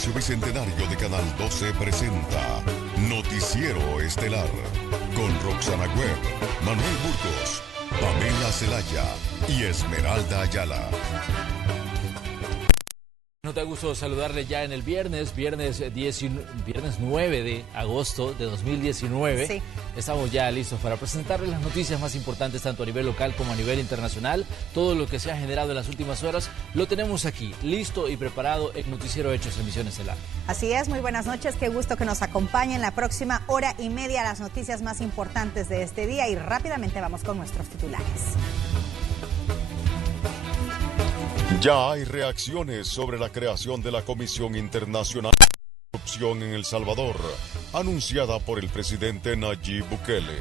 Servicio Bicentenario de Canal 12 presenta Noticiero Estelar con Roxana Webb, Manuel Burgos, Pamela Celaya y Esmeralda Ayala. No te gusto saludarle ya en el viernes 9 de agosto de 2019. Sí. Estamos ya listos para presentarles las noticias más importantes tanto a nivel local como a nivel internacional. Todo lo que se ha generado en las últimas horas lo tenemos aquí, listo y preparado en Noticiero Hechos Emisión Estelar. Así es, muy buenas noches, qué gusto que nos acompañen la próxima hora y media las noticias más importantes de este día y rápidamente vamos con nuestros titulares. Ya hay reacciones sobre la creación de la Comisión Internacional de Corrupción en El Salvador, anunciada por el presidente Nayib Bukele.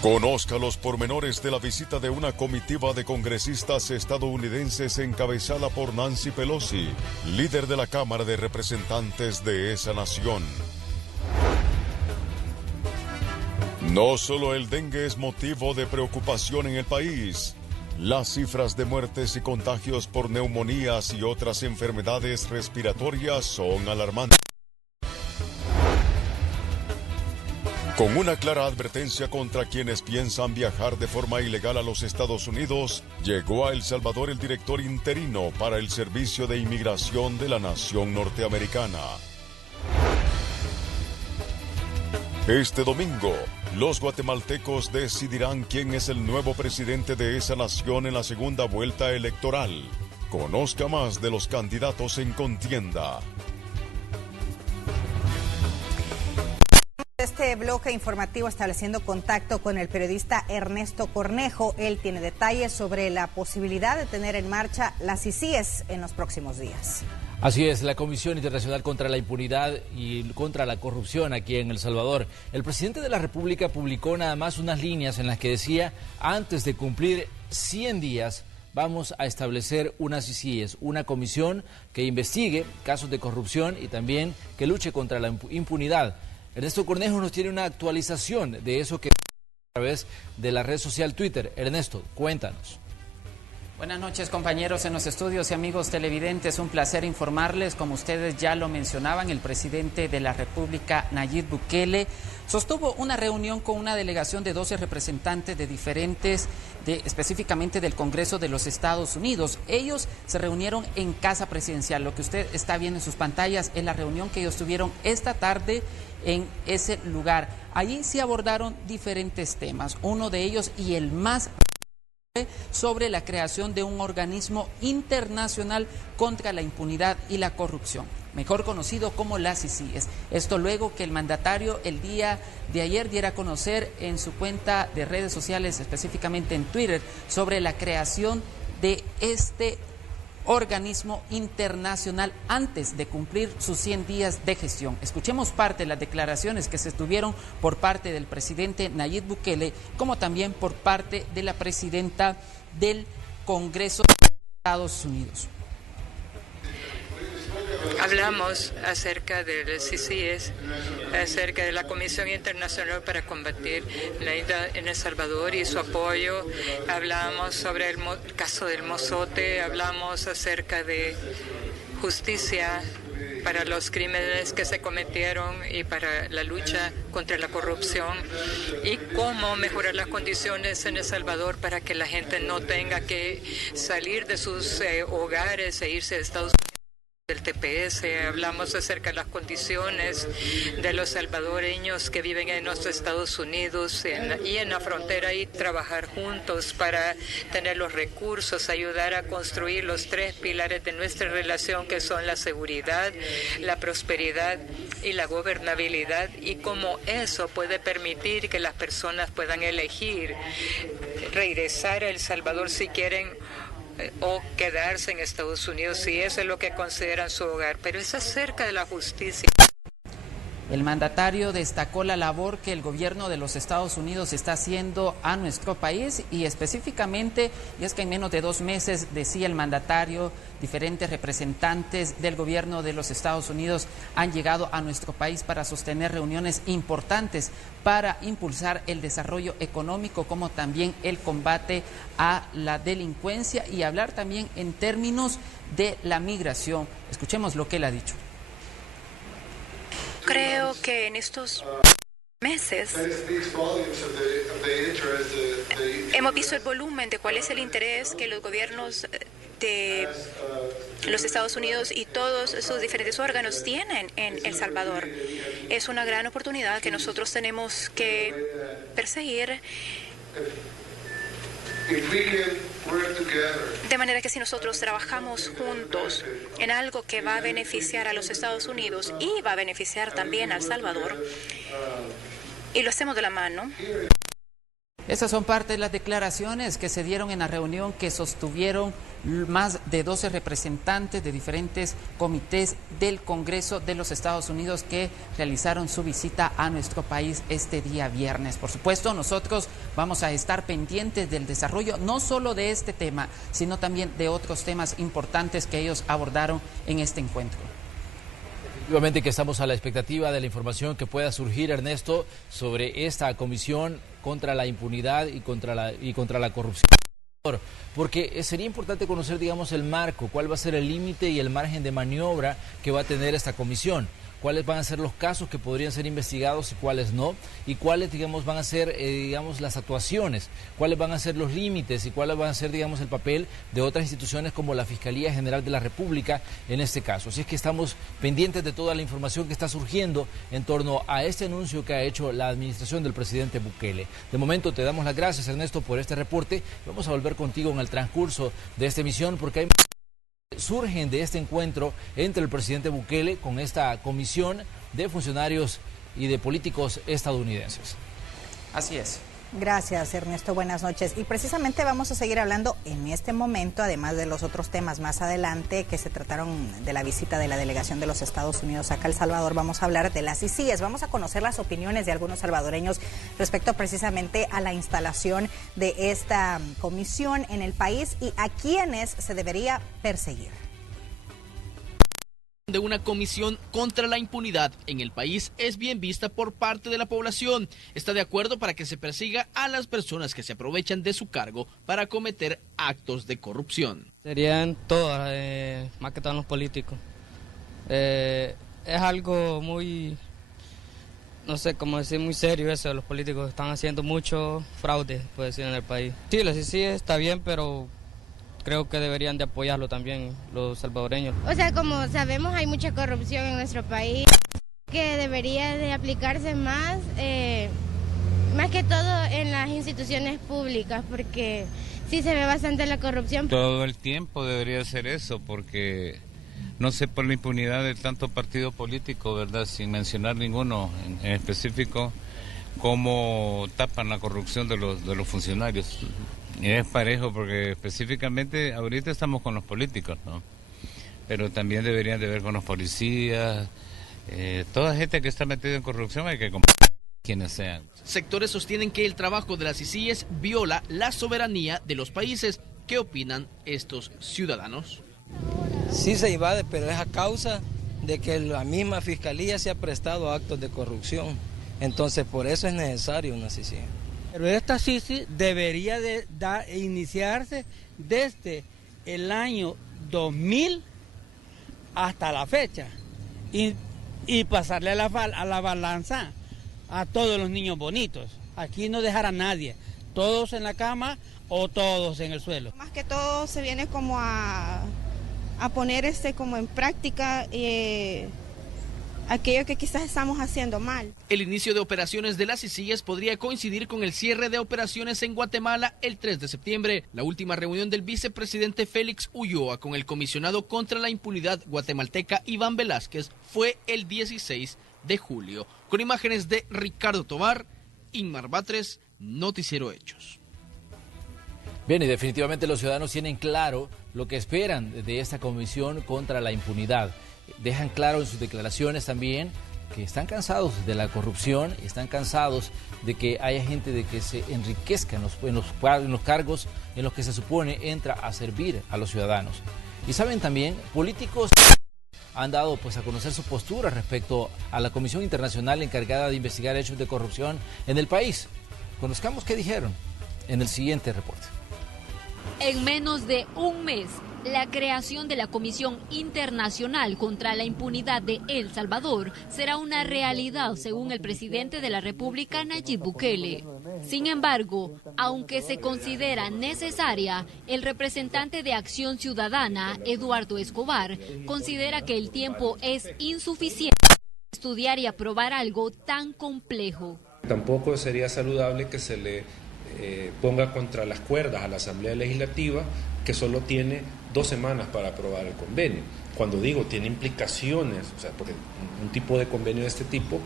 Conozca los pormenores de la visita de una comitiva de congresistas estadounidenses encabezada por Nancy Pelosi, líder de la Cámara de Representantes de esa nación. No solo el dengue es motivo de preocupación en el país. Las cifras de muertes y contagios por neumonías y otras enfermedades respiratorias son alarmantes. Con una clara advertencia contra quienes piensan viajar de forma ilegal a los Estados Unidos, llegó a El Salvador el director interino para el Servicio de Inmigración de la nación norteamericana. Este domingo, los guatemaltecos decidirán quién es el nuevo presidente de esa nación en la segunda vuelta electoral. Conozca más de los candidatos en contienda. Este bloque informativo estableciendo contacto con el periodista Ernesto Cornejo. Él tiene detalles sobre la posibilidad de tener en marcha las CICIES en los próximos días. Así es, la Comisión Internacional contra la Impunidad y contra la Corrupción aquí en El Salvador. El presidente de la República publicó nada más unas líneas en las que decía, antes de cumplir 100 días, vamos a establecer unas CICIES, una comisión que investigue casos de corrupción y también que luche contra la impunidad. Ernesto Cornejo nos tiene una actualización de eso que a través de la red social Twitter. Ernesto, cuéntanos. Buenas noches, compañeros en los estudios y amigos televidentes. Un placer informarles, como ustedes ya lo mencionaban, el presidente de la República, Nayib Bukele, sostuvo una reunión con una delegación de 12 representantes de diferentes, específicamente del Congreso de los Estados Unidos. Ellos se reunieron en Casa Presidencial. Lo que usted está viendo en sus pantallas es la reunión que ellos tuvieron esta tarde en ese lugar. Allí se abordaron diferentes temas. Uno de ellos y el más sobre la creación de un organismo internacional contra la impunidad y la corrupción, mejor conocido como las CICIES. Esto luego que el mandatario el día de ayer diera a conocer en su cuenta de redes sociales, específicamente en Twitter, sobre la creación de este organismo internacional antes de cumplir sus 100 días de gestión. Escuchemos parte de las declaraciones que se tuvieron por parte del presidente Nayib Bukele, como también por parte de la presidenta del Congreso de Estados Unidos. Hablamos acerca de las CICIES, acerca de la Comisión Internacional para Combatir la Ida en El Salvador y su apoyo. Hablamos sobre el caso del Mozote, hablamos acerca de justicia para los crímenes que se cometieron y para la lucha contra la corrupción y cómo mejorar las condiciones en El Salvador para que la gente no tenga que salir de sus hogares e irse a Estados Unidos. Del TPS, hablamos acerca de las condiciones de los salvadoreños que viven en los Estados Unidos y en la frontera y trabajar juntos para tener los recursos, ayudar a construir los 3 pilares de nuestra relación que son la seguridad, la prosperidad y la gobernabilidad y cómo eso puede permitir que las personas puedan elegir regresar a El Salvador si quieren o quedarse en Estados Unidos si eso es lo que consideran su hogar, pero es acerca de la justicia. El mandatario destacó la labor que el gobierno de los Estados Unidos está haciendo a nuestro país y específicamente, y es que en menos de 2 meses, decía el mandatario, diferentes representantes del gobierno de los Estados Unidos han llegado a nuestro país para sostener reuniones importantes para impulsar el desarrollo económico como también el combate a la delincuencia y hablar también en términos de la migración. Escuchemos lo que él ha dicho. Creo que en estos meses hemos visto el volumen de cuál es el interés que los gobiernos de los Estados Unidos y todos sus diferentes órganos tienen en El Salvador. Es una gran oportunidad que nosotros tenemos que perseguir. De manera que si nosotros trabajamos juntos en algo que va a beneficiar a los Estados Unidos y va a beneficiar también a El Salvador, y lo hacemos de la mano. Esas son parte de las declaraciones que se dieron en la reunión que sostuvieron más de 12 representantes de diferentes comités del Congreso de los Estados Unidos que realizaron su visita a nuestro país este día viernes. Por supuesto, nosotros vamos a estar pendientes del desarrollo no solo de este tema, sino también de otros temas importantes que ellos abordaron en este encuentro. Efectivamente que estamos a la expectativa de la información que pueda surgir, Ernesto, sobre esta comisión contra la impunidad y contra la corrupción. Porque sería importante conocer, digamos, el marco, cuál va a ser el límite y el margen de maniobra que va a tener esta comisión. Cuáles van a ser los casos que podrían ser investigados y cuáles no, y cuáles, digamos, van a ser, las actuaciones, cuáles van a ser los límites y cuáles van a ser, digamos, el papel de otras instituciones como la Fiscalía General de la República en este caso. Así es que estamos pendientes de toda la información que está surgiendo en torno a este anuncio que ha hecho la administración del presidente Bukele. De momento te damos las gracias, Ernesto, por este reporte. Vamos a volver contigo en el transcurso de esta emisión porque hay surgen de este encuentro entre el presidente Bukele con esta comisión de funcionarios y de políticos estadounidenses. Así es. Gracias, Ernesto. Buenas noches. Y precisamente vamos a seguir hablando en este momento, además de los otros temas más adelante que se trataron de la visita de la delegación de los Estados Unidos acá a El Salvador. Vamos a hablar de las ICIES. Vamos a conocer las opiniones de algunos salvadoreños respecto precisamente a la instalación de esta comisión en el país y a quienes se debería perseguir. De una comisión contra la impunidad en el país es bien vista por parte de la población. Está de acuerdo para que se persiga a las personas que se aprovechan de su cargo para cometer actos de corrupción. Serían todas, más que todos los políticos. Es algo muy, no sé cómo decir, muy serio eso. Los políticos están haciendo mucho fraude, puede decir, en el país. Sí, la CICIE está bien, pero creo que deberían de apoyarlo también los salvadoreños. O sea, como sabemos, hay mucha corrupción en nuestro país, que debería de aplicarse más que todo en las instituciones públicas, porque sí se ve bastante la corrupción. Todo el tiempo debería ser eso, porque no sé por la impunidad de tanto partido político, ¿verdad? Sin mencionar ninguno en específico, cómo tapan la corrupción de los funcionarios. Es parejo porque específicamente ahorita estamos con los políticos, ¿no? Pero también deberían de ver con los policías, toda gente que está metida en corrupción hay que combatir quienes sean. Sectores sostienen que el trabajo de las ICIES viola la soberanía de los países. ¿Qué opinan estos ciudadanos? Sí se invade, pero es a causa de que la misma fiscalía se ha prestado a actos de corrupción. Entonces por eso es necesario una CICIE. Pero esta CICIE debería de iniciarse desde el año 2000 hasta la fecha y pasarle a la balanza a todos los niños bonitos. Aquí no dejar a nadie, todos en la cama o todos en el suelo. Más que todo se viene como a poner como en práctica aquello que quizás estamos haciendo mal. El inicio de operaciones de las ICIES podría coincidir con el cierre de operaciones en Guatemala el 3 de septiembre. La última reunión del vicepresidente Félix Ulloa con el comisionado contra la impunidad guatemalteca Iván Velázquez fue el 16 de julio. Con imágenes de Ricardo Tobar, Inmar Batres, Noticiero Hechos. Bien, y definitivamente los ciudadanos tienen claro lo que esperan de esta comisión contra la impunidad. Dejan claro en sus declaraciones también que están cansados de la corrupción, están cansados de que haya gente de que se enriquezca en los cargos en los que se supone entra a servir a los ciudadanos. Y saben también, políticos han dado pues a conocer su postura respecto a la Comisión Internacional encargada de investigar hechos de corrupción en el país. Conozcamos qué dijeron en el siguiente reporte. En menos de un mes, la creación de la Comisión Internacional contra la Impunidad de El Salvador será una realidad, según el presidente de la República, Nayib Bukele. Sin embargo, aunque se considera necesaria, el representante de Acción Ciudadana, Eduardo Escobar, considera que el tiempo es insuficiente para estudiar y aprobar algo tan complejo. Tampoco sería saludable que se le ponga contra las cuerdas a la Asamblea Legislativa, que solo tiene 2 semanas para aprobar el convenio. Cuando digo tiene implicaciones, o sea, porque un tipo de convenio de este tipo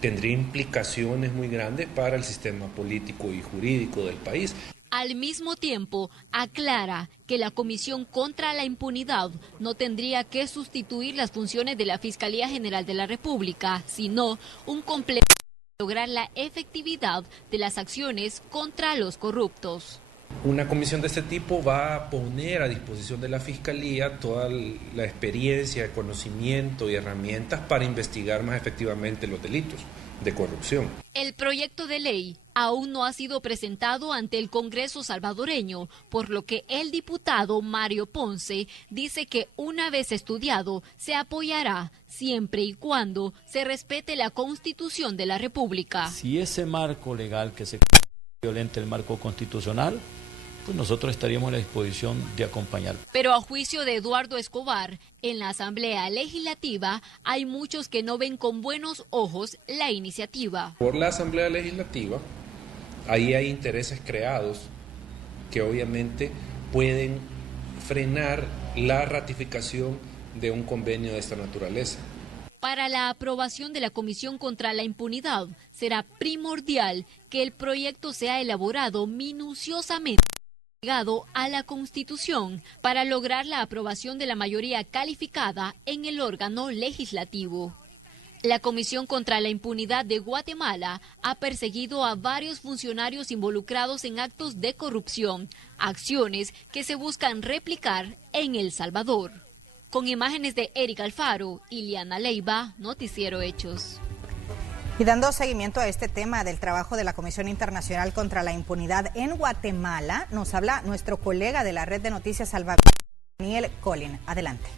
tendría implicaciones muy grandes para el sistema político y jurídico del país. Al mismo tiempo, aclara que la Comisión contra la Impunidad no tendría que sustituir las funciones de la Fiscalía General de la República, sino un complemento para lograr la efectividad de las acciones contra los corruptos. Una comisión de este tipo va a poner a disposición de la Fiscalía toda la experiencia, conocimiento y herramientas para investigar más efectivamente los delitos de corrupción. El proyecto de ley aún no ha sido presentado ante el Congreso salvadoreño, por lo que el diputado Mario Ponce dice que una vez estudiado se apoyará siempre y cuando se respete la Constitución de la República. Si ese marco legal que se violente el marco constitucional, pues nosotros estaríamos a la disposición de acompañar. Pero a juicio de Eduardo Escobar, en la Asamblea Legislativa hay muchos que no ven con buenos ojos la iniciativa. Por la Asamblea Legislativa, ahí hay intereses creados que obviamente pueden frenar la ratificación de un convenio de esta naturaleza. Para la aprobación de la Comisión contra la Impunidad, será primordial que el proyecto sea elaborado minuciosamente ligado a la Constitución para lograr la aprobación de la mayoría calificada en el órgano legislativo. La Comisión contra la Impunidad de Guatemala ha perseguido a varios funcionarios involucrados en actos de corrupción, acciones que se buscan replicar en El Salvador. Con imágenes de Eric Alfaro, Iliana Leiva, Noticiero Hechos. Y dando seguimiento a este tema del trabajo de la Comisión Internacional contra la Impunidad en Guatemala, nos habla nuestro colega de la Red de Noticias Salvadoreña, Daniel Colin. Adelante.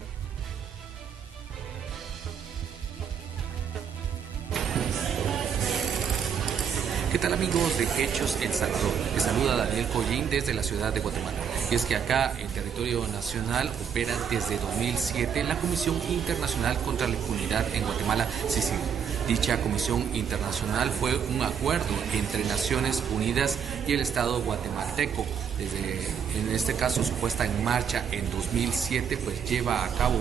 ¿Qué tal, amigos de Hechos El Salvador? Les saluda Daniel Collín desde la ciudad de Guatemala. Y es que acá en territorio nacional opera desde 2007 la Comisión Internacional contra la Impunidad en Guatemala, CICIG. Dicha comisión internacional fue un acuerdo entre Naciones Unidas y el Estado guatemalteco. En este caso, su puesta en marcha en 2007, pues lleva a cabo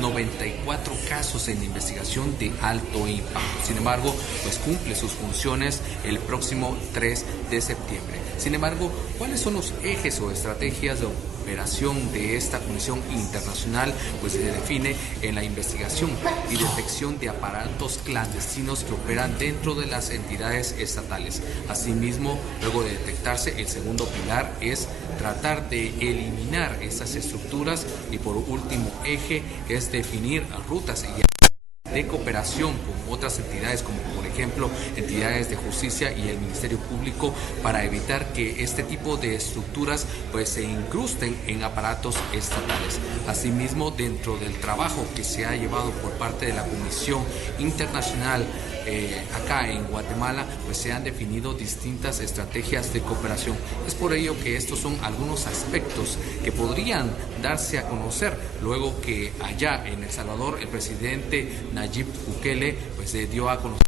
94 casos en investigación de alto impacto. Sin embargo, pues cumple sus funciones el próximo 3 de septiembre. Sin embargo, ¿cuáles son los ejes o estrategias de operación de esta comisión internacional? Pues se define en la investigación y detección de aparatos clandestinos que operan dentro de las entidades estatales. Asimismo, luego de detectarse, el segundo pilar es tratar de eliminar estas estructuras y por último eje es definir rutas y de cooperación con otras entidades como por ejemplo entidades de justicia y el Ministerio Público para evitar que este tipo de estructuras pues se incrusten en aparatos estatales. Asimismo, dentro del trabajo que se ha llevado por parte de la Comisión Internacional acá en Guatemala, pues se han definido distintas estrategias de cooperación. Es por ello que estos son algunos aspectos que podrían darse a conocer luego que allá en El Salvador el presidente Nayib Bukele pues dio a conocer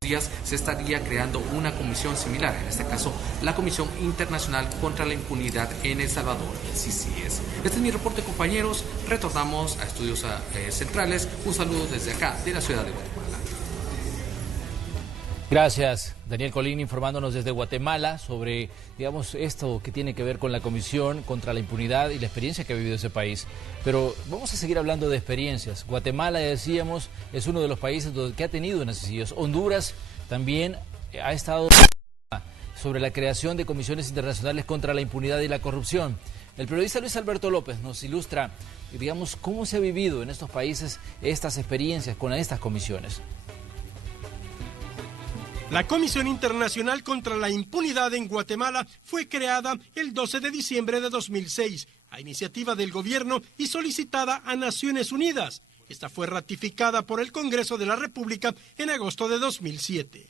días se estaría creando una comisión similar, en este caso la Comisión Internacional contra la Impunidad en El Salvador, el CICIES. Este es mi reporte, compañeros. Retornamos a estudios centrales. Un saludo desde acá, de la ciudad de Guatemala. Gracias, Daniel Colín, informándonos desde Guatemala sobre, digamos, esto que tiene que ver con la Comisión contra la Impunidad y la experiencia que ha vivido ese país. Pero vamos a seguir hablando de experiencias. Guatemala, ya decíamos, es uno de los países que ha tenido unas CICIG. Honduras también ha estado sobre la creación de comisiones internacionales contra la impunidad y la corrupción. El periodista Luis Alberto López nos ilustra, digamos, cómo se ha vivido en estos países estas experiencias con estas comisiones. La Comisión Internacional contra la Impunidad en Guatemala fue creada el 12 de diciembre de 2006, a iniciativa del gobierno y solicitada a Naciones Unidas. Esta fue ratificada por el Congreso de la República en agosto de 2007.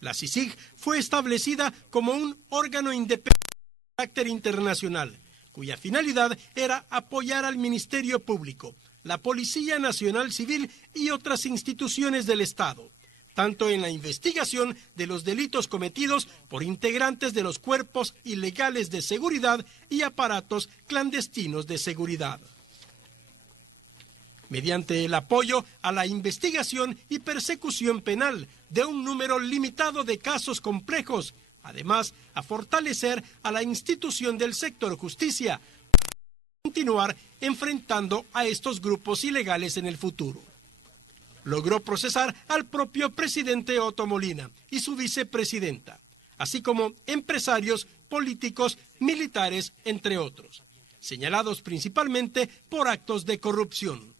La CICIG fue establecida como un órgano independiente de carácter internacional, cuya finalidad era apoyar al Ministerio Público, la Policía Nacional Civil y otras instituciones del Estado, tanto en la investigación de los delitos cometidos por integrantes de los cuerpos ilegales de seguridad y aparatos clandestinos de seguridad. Mediante el apoyo a la investigación y persecución penal de un número limitado de casos complejos, además a fortalecer a la institución del sector justicia, para continuar enfrentando a estos grupos ilegales en el futuro. Logró procesar al propio presidente Otto Molina y su vicepresidenta, así como empresarios, políticos, militares, entre otros, señalados principalmente por actos de corrupción.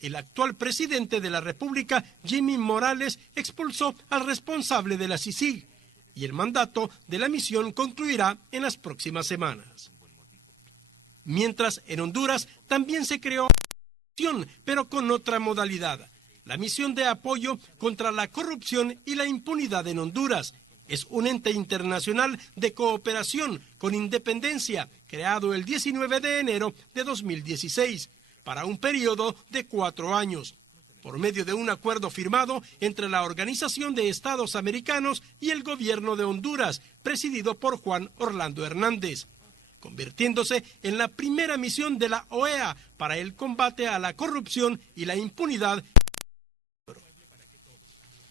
El actual presidente de la República, Jimmy Morales, expulsó al responsable de la CICIG y el mandato de la misión concluirá en las próximas semanas. Mientras, en Honduras también se creó pero con otra modalidad. La misión de apoyo contra la corrupción y la impunidad en Honduras es un ente internacional de cooperación con independencia creado el 19 de enero de 2016 para un periodo de 4 años, por medio de un acuerdo firmado entre la Organización de Estados Americanos y el gobierno de Honduras, presidido por Juan Orlando Hernández, convirtiéndose en la primera misión de la OEA para el combate a la corrupción y la impunidad.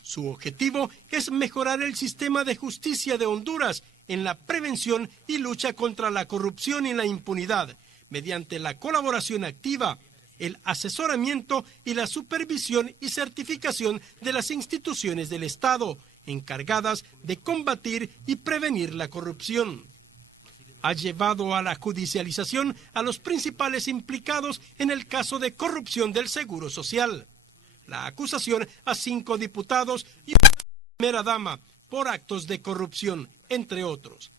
Su objetivo es mejorar el sistema de justicia de Honduras en la prevención y lucha contra la corrupción y la impunidad, mediante la colaboración activa, el asesoramiento y la supervisión y certificación de las instituciones del Estado, encargadas de combatir y prevenir la corrupción. Ha llevado a la judicialización a los principales implicados en el caso de corrupción del Seguro Social. La acusación a 5 diputados y una primera dama por actos de corrupción, entre otros.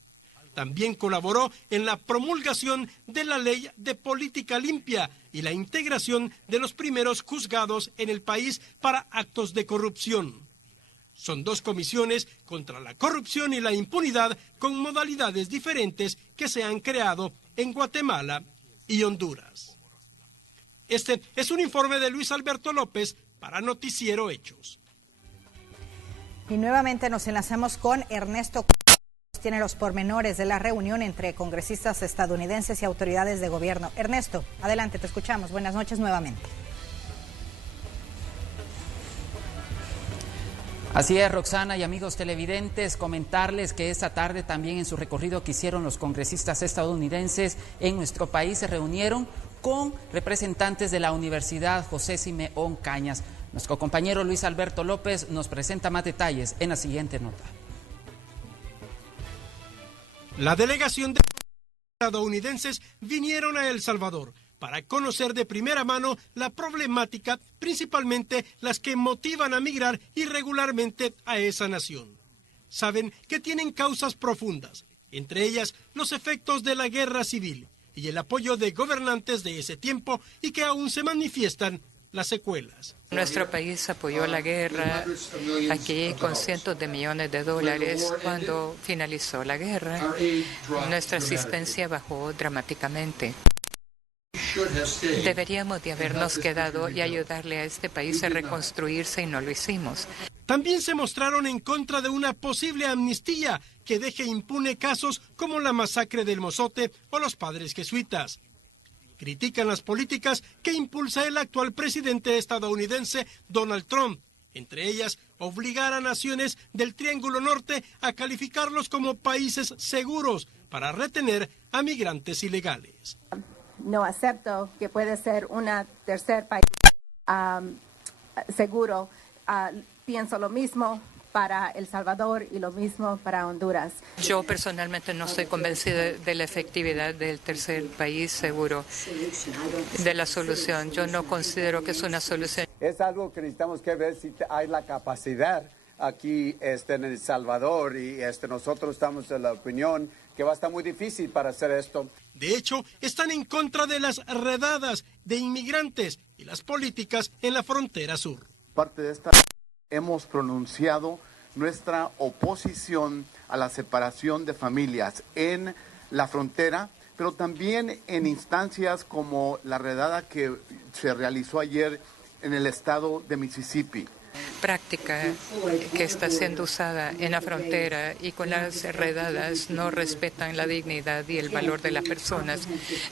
También colaboró en la promulgación de la Ley de Política Limpia y la integración de los primeros juzgados en el país para actos de corrupción. Son 2 comisiones contra la corrupción y la impunidad con modalidades diferentes que se han creado en Guatemala y Honduras. Este es un informe de Luis Alberto López para Noticiero Hechos. Y nuevamente nos enlazamos con Ernesto. Tiene los pormenores de la reunión entre congresistas estadounidenses y autoridades de gobierno. Ernesto, adelante, te escuchamos. Buenas noches nuevamente. Así es, Roxana y amigos televidentes, comentarles que esta tarde también en su recorrido que hicieron los congresistas estadounidenses en nuestro país se reunieron con representantes de la Universidad José Simeón Cañas. Nuestro compañero Luis Alberto López nos presenta más detalles en la siguiente nota. La delegación de estadounidenses vinieron a El Salvador para conocer de primera mano la problemática, principalmente las que motivan a migrar irregularmente a esa nación. Saben que tienen causas profundas, entre ellas los efectos de la guerra civil y el apoyo de gobernantes de ese tiempo y que aún se manifiestan las secuelas. Nuestro país apoyó la guerra aquí con cientos de millones de dólares. Cuando finalizó la guerra, nuestra asistencia bajó dramáticamente. Deberíamos de habernos quedado y ayudarle a este país a reconstruirse y no lo hicimos. También se mostraron en contra de una posible amnistía que deje impune casos como la masacre del Mozote o los padres jesuitas. Critican las políticas que impulsa el actual presidente estadounidense Donald Trump, entre ellas obligar a naciones del Triángulo Norte a calificarlos como países seguros para retener a migrantes ilegales. No acepto que puede ser un tercer país seguro. Pienso lo mismo para El Salvador y lo mismo para Honduras. Yo personalmente no estoy convencida de la efectividad del tercer país seguro, de la solución. Yo no considero que es una solución. Es algo que necesitamos que ver si hay la capacidad aquí en El Salvador y nosotros estamos de la opinión que va a estar muy difícil para hacer esto. De hecho, están en contra de las redadas de inmigrantes y las políticas en la frontera sur. Parte de esta hemos pronunciado nuestra oposición a la separación de familias en la frontera, pero también en instancias como la redada que se realizó ayer en el estado de Mississippi. Práctica que está siendo usada en la frontera y con las redadas no respetan la dignidad y el valor de las personas.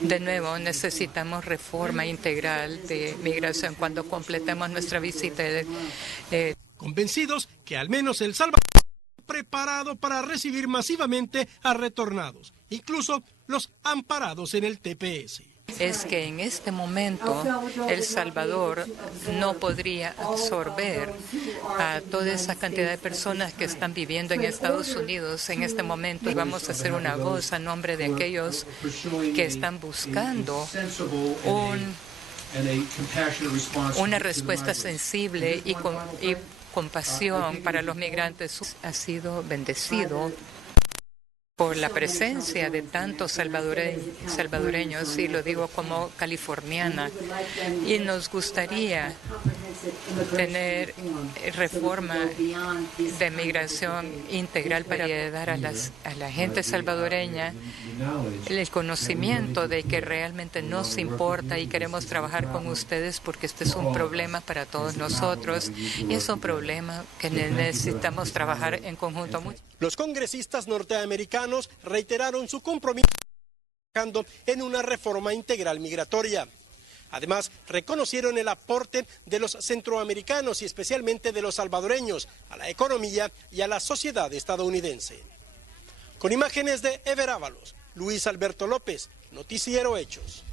De nuevo, necesitamos reforma integral de migración cuando completemos nuestra visita. Convencidos que al menos El Salvador está preparado para recibir masivamente a retornados, incluso los amparados en el TPS. Es que en este momento El Salvador no podría absorber a toda esa cantidad de personas que están viviendo en Estados Unidos en este momento. Y vamos a hacer una voz a nombre de aquellos que están buscando una respuesta sensible y compasión para los migrantes. Ha sido bendecido por la presencia de tantos salvadoreños, y lo digo como californiana, y nos gustaría tener reforma de migración integral para dar a la gente salvadoreña el conocimiento de que realmente nos importa y queremos trabajar con ustedes porque este es un problema para todos nosotros y es un problema que necesitamos trabajar en conjunto. Los congresistas norteamericanos reiteraron su compromiso en una reforma integral migratoria. Además, reconocieron el aporte de los centroamericanos y especialmente de los salvadoreños a la economía y a la sociedad estadounidense. Con imágenes de Ever Ábalos, Luis Alberto López, Noticiero Hechos.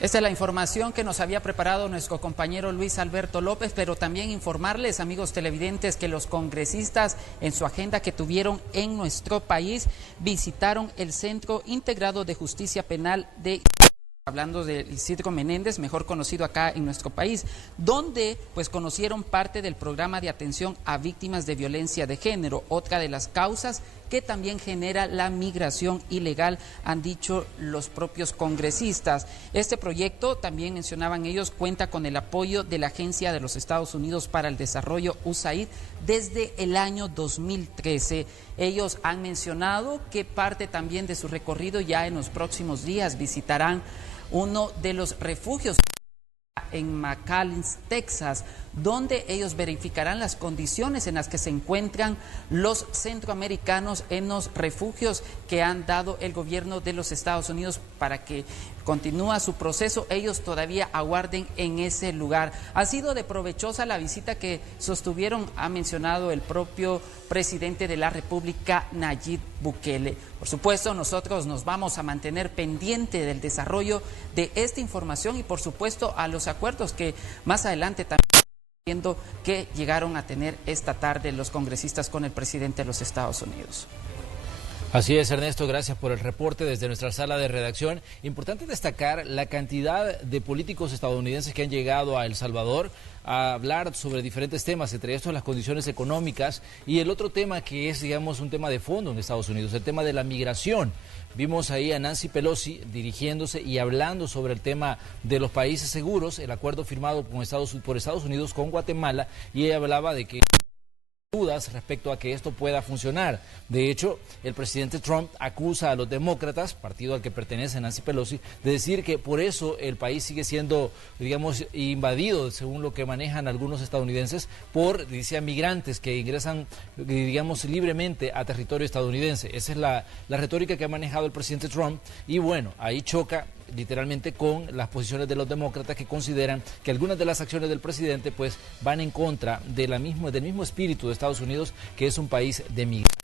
Esta es la información que nos había preparado nuestro compañero Luis Alberto López, pero también informarles, amigos televidentes, que los congresistas en su agenda que tuvieron en nuestro país visitaron el Centro Integrado de Justicia Penal de... Hablando de Isidro Menéndez, mejor conocido acá en nuestro país, donde pues conocieron parte del programa de atención a víctimas de violencia de género, otra de las causas que también genera la migración ilegal, han dicho los propios congresistas. Este proyecto, también mencionaban ellos, cuenta con el apoyo de la Agencia de los Estados Unidos para el Desarrollo, USAID, desde el año 2013. Ellos han mencionado que parte también de su recorrido ya en los próximos días visitarán uno de los refugios en McAllen, Texas, donde ellos verificarán las condiciones en las que se encuentran los centroamericanos en los refugios que han dado el gobierno de los Estados Unidos para que continúe su proceso, ellos todavía aguarden en ese lugar. Ha sido de provechosa la visita que sostuvieron, ha mencionado el propio presidente de la República, Nayib Bukele. Por supuesto, nosotros nos vamos a mantener pendiente del desarrollo de esta información y por supuesto a los acuerdos que más adelante también viendo que llegaron a tener esta tarde los congresistas con el presidente de los Estados Unidos. Así es, Ernesto, gracias por el reporte desde nuestra sala de redacción. Importante destacar la cantidad de políticos estadounidenses que han llegado a El Salvador a hablar sobre diferentes temas, entre estos las condiciones económicas y el otro tema que es, digamos, un tema de fondo en Estados Unidos, el tema de la migración. Vimos ahí a Nancy Pelosi dirigiéndose y hablando sobre el tema de los países seguros, el acuerdo firmado por Estados Unidos con Guatemala, y ella hablaba de que dudas respecto a que esto pueda funcionar. De hecho, el presidente Trump acusa a los demócratas, partido al que pertenece Nancy Pelosi, de decir que por eso el país sigue siendo, digamos, invadido, según lo que manejan algunos estadounidenses, por, dice, migrantes que ingresan, digamos, libremente a territorio estadounidense. Esa es la retórica que ha manejado el presidente Trump y bueno, ahí choca literalmente con las posiciones de los demócratas, que consideran que algunas de las acciones del presidente pues van en contra del mismo espíritu de Estados Unidos, que es un país de migrantes.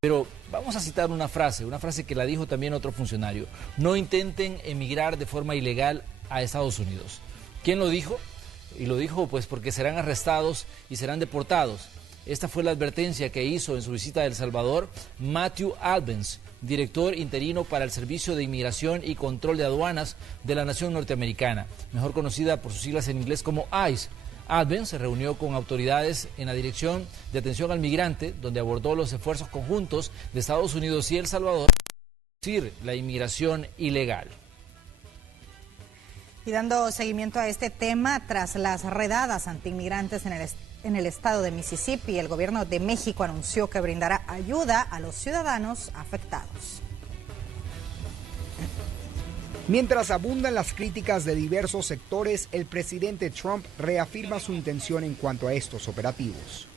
Pero vamos a citar una frase que la dijo también otro funcionario: no intenten emigrar de forma ilegal a Estados Unidos. ¿Quién lo dijo? Y lo dijo pues porque serán arrestados y serán deportados. Esta fue la advertencia que hizo en su visita a El Salvador Matthew Albence, director interino para el Servicio de Inmigración y Control de Aduanas de la nación norteamericana, mejor conocida por sus siglas en inglés como ICE. Albence se reunió con autoridades en la Dirección de Atención al Migrante, donde abordó los esfuerzos conjuntos de Estados Unidos y El Salvador para reducir la inmigración ilegal. Y dando seguimiento a este tema, tras las redadas antiinmigrantes en el estado de Mississippi, el gobierno de México anunció que brindará ayuda a los ciudadanos afectados. Mientras abundan las críticas de diversos sectores, el presidente Trump reafirma su intención en cuanto a estos operativos.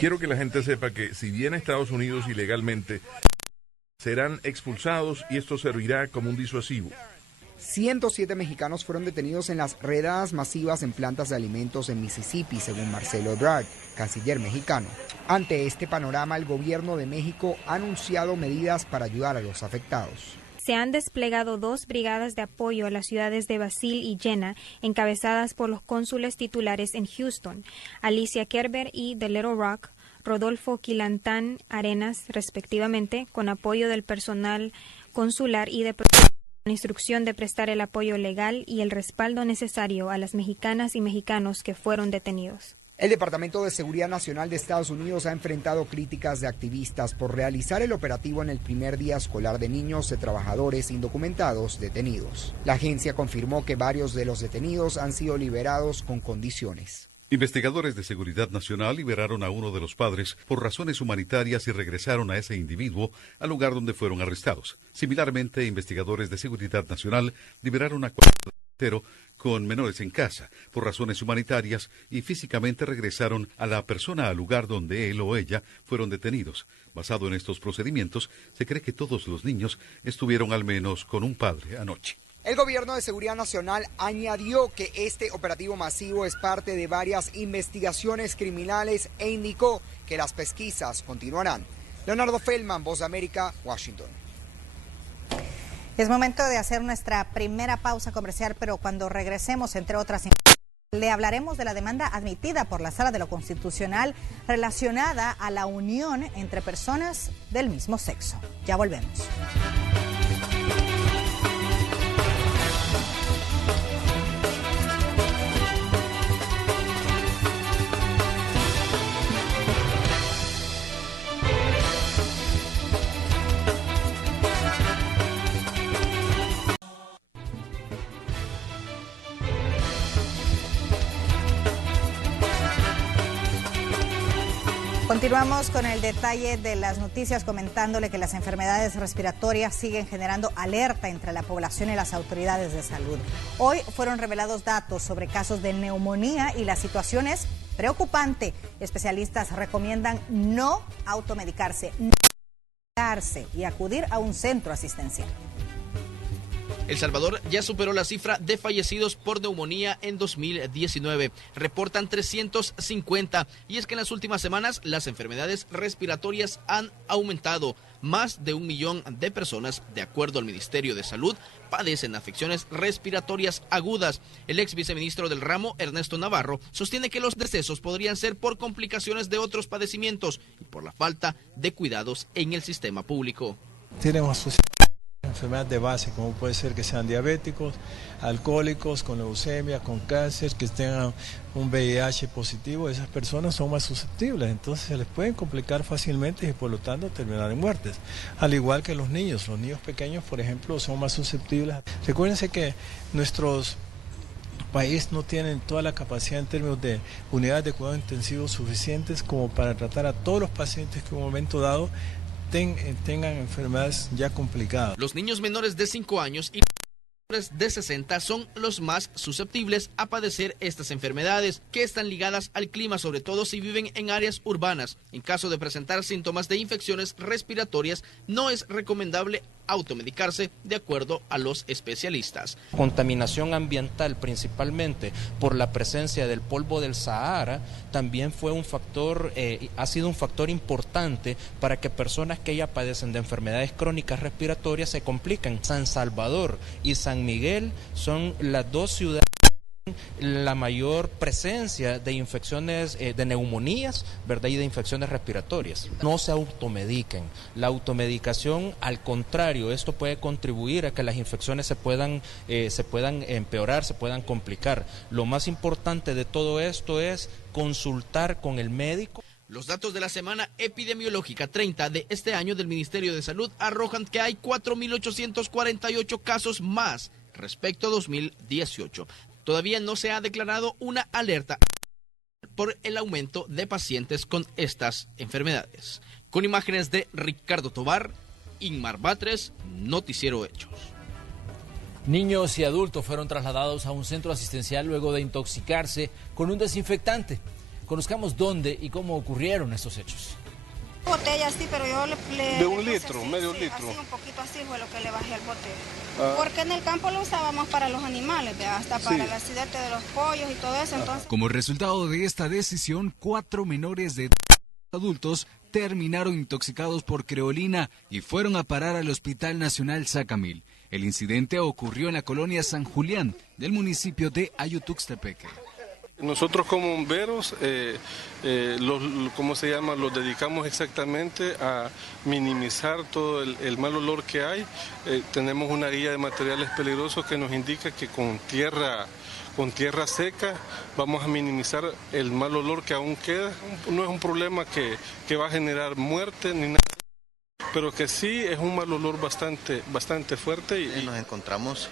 Quiero que la gente sepa que si viene a Estados Unidos ilegalmente, serán expulsados y esto servirá como un disuasivo. 107 mexicanos fueron detenidos en las redadas masivas en plantas de alimentos en Mississippi, según Marcelo Ebrard, canciller mexicano. Ante este panorama, el gobierno de México ha anunciado medidas para ayudar a los afectados. Se han desplegado 2 brigadas de apoyo a las ciudades de Basil y Jena, encabezadas por los cónsules titulares en Houston, Alicia Kerber y de Little Rock, Rodolfo Quilantán Arenas, respectivamente, con apoyo del personal consular y de la instrucción de prestar el apoyo legal y el respaldo necesario a las mexicanas y mexicanos que fueron detenidos. El Departamento de Seguridad Nacional de Estados Unidos ha enfrentado críticas de activistas por realizar el operativo en el primer día escolar de niños de trabajadores indocumentados detenidos. La agencia confirmó que varios de los detenidos han sido liberados con condiciones. Investigadores de Seguridad Nacional liberaron a uno de los padres por razones humanitarias y regresaron a ese individuo al lugar donde fueron arrestados. Similarmente, investigadores de Seguridad Nacional liberaron a 4 con menores en casa por razones humanitarias y físicamente regresaron a la persona al lugar donde él o ella fueron detenidos. Basado en estos procedimientos, se cree que todos los niños estuvieron al menos con un padre anoche. El Gobierno de Seguridad Nacional añadió que este operativo masivo es parte de varias investigaciones criminales e indicó que las pesquisas continuarán. Leonardo Feldman, Voz de América, Washington. Es momento de hacer nuestra primera pausa comercial, pero cuando regresemos, entre otras, le hablaremos de la demanda admitida por la Sala de lo Constitucional relacionada a la unión entre personas del mismo sexo. Ya volvemos. Continuamos con el detalle de las noticias, comentándole que las enfermedades respiratorias siguen generando alerta entre la población y las autoridades de salud. Hoy fueron revelados datos sobre casos de neumonía y la situación es preocupante. Especialistas recomiendan no automedicarse, no medicarse y acudir a un centro asistencial. El Salvador ya superó la cifra de fallecidos por neumonía en 2019. Reportan 350. Y es que en las últimas semanas las enfermedades respiratorias han aumentado. Más de 1 millón de personas, de acuerdo al Ministerio de Salud, padecen afecciones respiratorias agudas. El ex viceministro del ramo, Ernesto Navarro, sostiene que los decesos podrían ser por complicaciones de otros padecimientos y por la falta de cuidados en el sistema público. Tenemos enfermedades de base, como puede ser que sean diabéticos, alcohólicos, con leucemia, con cáncer, que tengan un VIH positivo. Esas personas son más susceptibles, entonces se les pueden complicar fácilmente y por lo tanto terminar en muertes. Al igual que los niños pequeños, por ejemplo, son más susceptibles. Recuérdense que nuestros país no tienen toda la capacidad en términos de unidades de cuidado intensivo suficientes como para tratar a todos los pacientes que en un momento dado tengan enfermedades ya complicadas. Los niños menores de 5 años y de 60 son los más susceptibles a padecer estas enfermedades, que están ligadas al clima, sobre todo si viven en áreas urbanas. En caso de presentar síntomas de infecciones respiratorias, no es recomendable automedicarse, de acuerdo a los especialistas. Contaminación ambiental, principalmente por la presencia del polvo del Sahara, también fue un factor, ha sido un factor importante para que personas que ya padecen de enfermedades crónicas respiratorias se compliquen. San Salvador y San Miguel son las dos ciudades la mayor presencia de infecciones, de neumonías, ¿verdad? Y de infecciones respiratorias. No se automediquen. La automedicación, al contrario, esto puede contribuir a que las infecciones se puedan empeorar, se puedan complicar. Lo más importante de todo esto es consultar con el médico. Los datos de la semana epidemiológica 30 de este año del Ministerio de Salud arrojan que hay 4.848 casos más respecto a 2018. Todavía no se ha declarado una alerta por el aumento de pacientes con estas enfermedades. Con imágenes de Ricardo Tobar, Inmar Batres, Noticiero Hechos. Niños y adultos fueron trasladados a un centro asistencial luego de intoxicarse con un desinfectante. Conozcamos dónde y cómo ocurrieron estos hechos. Botella sí, pero yo le de un litro, así, medio sí, litro. Así, un poquito así fue lo que le bajé al bote. Porque en el campo lo usábamos para los animales, hasta para el accidente de los pollos y todo eso. Entonces... Como resultado de esta decisión, 4 menores de adultos terminaron intoxicados por creolina y fueron a parar al Hospital Nacional Sacamil. El incidente ocurrió en la colonia San Julián del municipio de Ayutuxtepeque. Nosotros como bomberos, los dedicamos exactamente a minimizar todo el mal olor que hay. Tenemos una guía de materiales peligrosos que nos indica que con tierra seca vamos a minimizar el mal olor que aún queda. No es un problema que va a generar muerte ni nada, pero que sí es un mal olor bastante fuerte. Y nos encontramos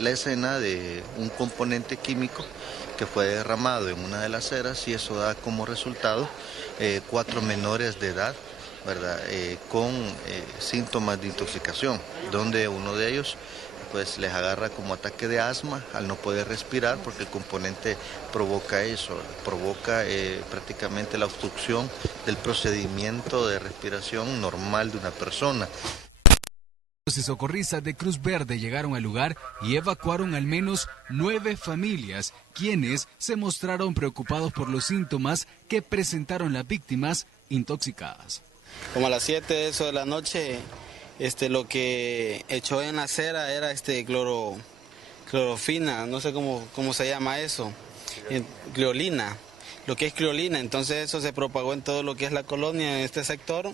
la escena de un componente químico que fue derramado en una de las aceras y eso da como resultado 4 menores de edad, ¿verdad? Con síntomas de intoxicación, donde uno de ellos pues les agarra como ataque de asma al no poder respirar porque el componente provoca eso, provoca prácticamente la obstrucción del procedimiento de respiración normal de una persona. Los socorristas de Cruz Verde llegaron al lugar y evacuaron al menos 9 familias, quienes se mostraron preocupados por los síntomas que presentaron las víctimas intoxicadas. Como a las 7 de eso de la noche, lo que echó en la acera era clorofina, no sé cómo se llama eso, creolina, lo que es creolina. Entonces eso se propagó en todo lo que es la colonia, en este sector,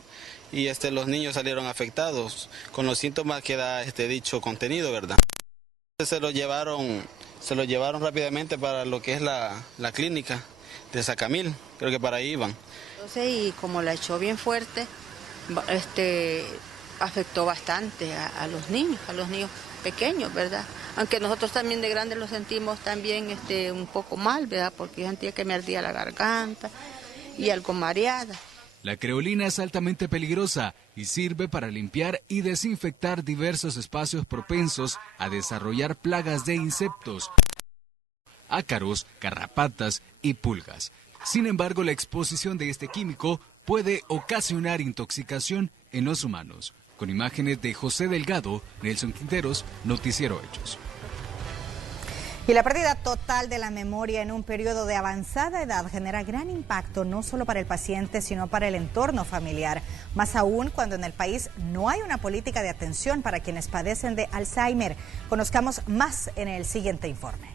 y los niños salieron afectados con los síntomas que da dicho contenido, ¿verdad? Se lo llevaron rápidamente para lo que es la clínica de Sacamil, creo que para ahí iban. Entonces, y como la echó bien fuerte, afectó bastante a los niños pequeños, ¿verdad? Aunque nosotros también de grandes lo sentimos también un poco mal, ¿verdad? Porque yo sentía que me ardía la garganta y algo mareada. La creolina es altamente peligrosa y sirve para limpiar y desinfectar diversos espacios propensos a desarrollar plagas de insectos, ácaros, garrapatas y pulgas. Sin embargo, la exposición de este químico puede ocasionar intoxicación en los humanos. Con imágenes de José Delgado, Nelson Quinteros, Noticiero Hechos. Y la pérdida total de la memoria en un periodo de avanzada edad genera gran impacto no solo para el paciente, sino para el entorno familiar. Más aún cuando en el país no hay una política de atención para quienes padecen de Alzheimer. Conozcamos más en el siguiente informe.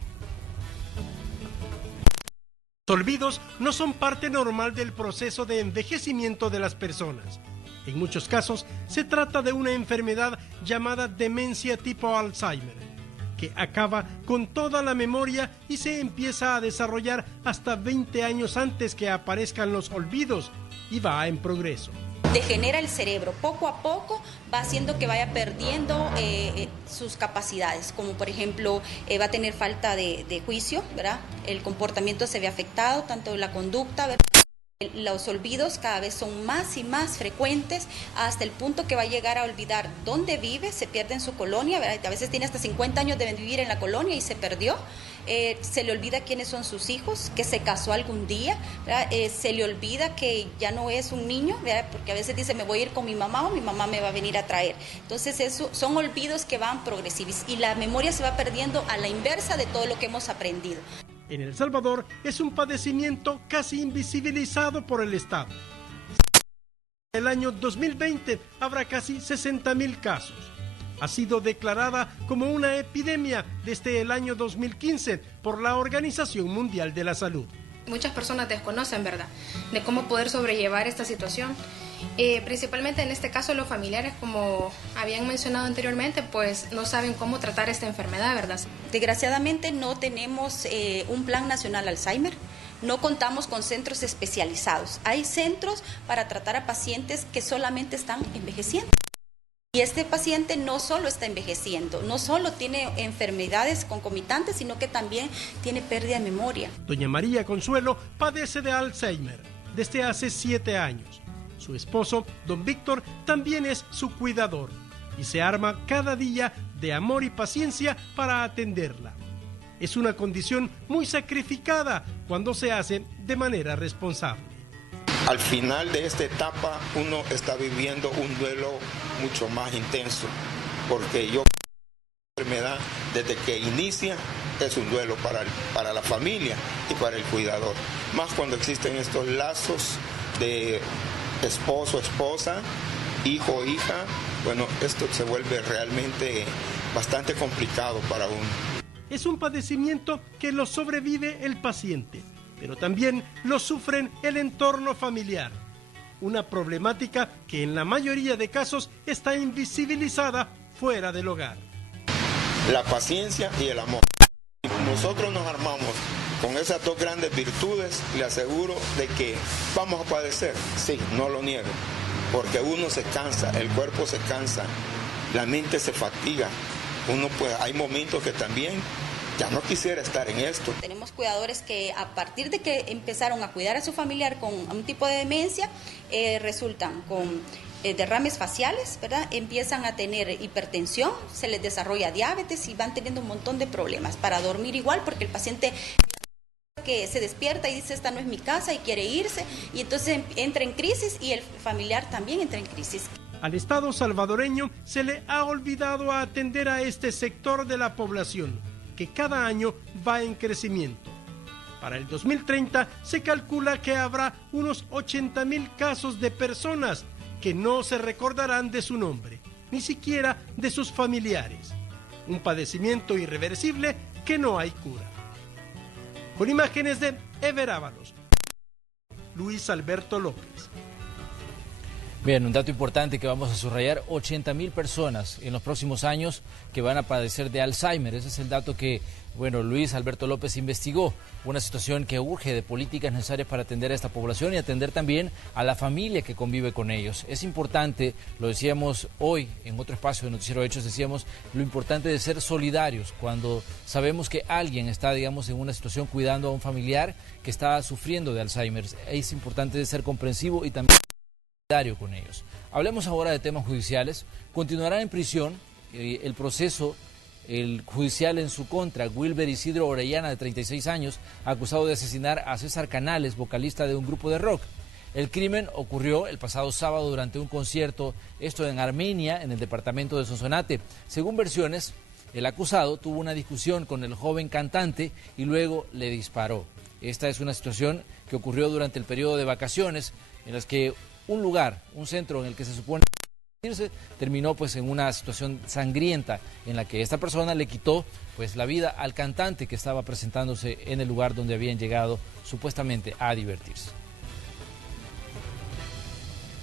Los olvidos no son parte normal del proceso de envejecimiento de las personas. En muchos casos se trata de una enfermedad llamada demencia tipo Alzheimer, que acaba con toda la memoria y se empieza a desarrollar hasta 20 años antes que aparezcan los olvidos y va en progreso. Degenera el cerebro, poco a poco va haciendo que vaya perdiendo sus capacidades, como por ejemplo va a tener falta de juicio, ¿verdad? El comportamiento se ve afectado, tanto la conducta, ¿verdad? Los olvidos cada vez son más y más frecuentes, hasta el punto que va a llegar a olvidar dónde vive, se pierde en su colonia, ¿verdad? A veces tiene hasta 50 años de vivir en la colonia y se perdió. Se le olvida quiénes son sus hijos, que se casó algún día, se le olvida que ya no es un niño, ¿verdad? Porque a veces dice me voy a ir con mi mamá o mi mamá me va a venir a traer. Entonces eso son olvidos que van progresivos y la memoria se va perdiendo a la inversa de todo lo que hemos aprendido. En El Salvador es un padecimiento casi invisibilizado por el Estado. En el año 2020 habrá casi 60,000 casos. Ha sido declarada como una epidemia desde el año 2015 por la Organización Mundial de la Salud. Muchas personas desconocen, ¿verdad?, de cómo poder sobrellevar esta situación. Principalmente en este caso los familiares, como habían mencionado anteriormente, pues no saben cómo tratar esta enfermedad, ¿verdad? Desgraciadamente no tenemos un plan nacional Alzheimer, no contamos con centros especializados. Hay centros para tratar a pacientes que solamente están envejeciendo. Y este paciente no solo está envejeciendo, no solo tiene enfermedades concomitantes, sino que también tiene pérdida de memoria. Doña María Consuelo padece de Alzheimer desde hace 7 años. Su esposo, don Víctor, también es su cuidador y se arma cada día de amor y paciencia para atenderla. Es una condición muy sacrificada cuando se hace de manera responsable. Al final de esta etapa uno está viviendo un duelo mucho más intenso, porque la enfermedad desde que inicia es un duelo para la familia y para el cuidador, más cuando existen estos lazos de esposo, esposa, hijo, hija. Bueno, esto se vuelve realmente bastante complicado para uno. Es un padecimiento que lo sobrevive el paciente, pero también lo sufren el entorno familiar. Una problemática que en la mayoría de casos está invisibilizada fuera del hogar. La paciencia y el amor. Si nosotros nos armamos con esas dos grandes virtudes, le aseguro de que vamos a padecer. Sí, no lo niego, porque uno se cansa, el cuerpo se cansa, la mente se fatiga. Hay momentos que también ya no quisiera estar en esto. Tenemos cuidadores que a partir de que empezaron a cuidar a su familiar con un tipo de demencia, resultan con derrames faciales, ¿verdad? Empiezan a tener hipertensión, se les desarrolla diabetes y van teniendo un montón de problemas para dormir igual, porque el paciente que se despierta y dice esta no es mi casa y quiere irse, y entonces entra en crisis y el familiar también entra en crisis. Al Estado salvadoreño se le ha olvidado atender a este sector de la población, que cada año va en crecimiento. Para el 2030 se calcula que habrá unos 80,000 casos de personas que no se recordarán de su nombre, ni siquiera de sus familiares. Un padecimiento irreversible que no hay cura. Con imágenes de Ever Ábalos, Luis Alberto López. Bien, un dato importante que vamos a subrayar: 80,000 personas en los próximos años que van a padecer de Alzheimer. Ese es el dato que, Luis Alberto López investigó. Una situación que urge de políticas necesarias para atender a esta población y atender también a la familia que convive con ellos. Es importante, lo decíamos hoy en otro espacio de Noticiero Hechos, decíamos lo importante de ser solidarios cuando sabemos que alguien está, en una situación cuidando a un familiar que está sufriendo de Alzheimer. Es importante de ser comprensivo y también con ellos. Hablemos ahora de temas judiciales. Continuará en prisión el proceso judicial en su contra. Wilber Isidro Orellana, de 36 años, acusado de asesinar a César Canales, vocalista de un grupo de rock. El crimen ocurrió el pasado sábado durante un concierto, esto en Armenia, en el departamento de Sonsonate. Según versiones, el acusado tuvo una discusión con el joven cantante y luego le disparó. Esta es una situación que ocurrió durante el periodo de vacaciones, en las que un centro en el que se supone terminó en una situación sangrienta en la que esta persona le quitó la vida al cantante que estaba presentándose en el lugar donde habían llegado supuestamente a divertirse.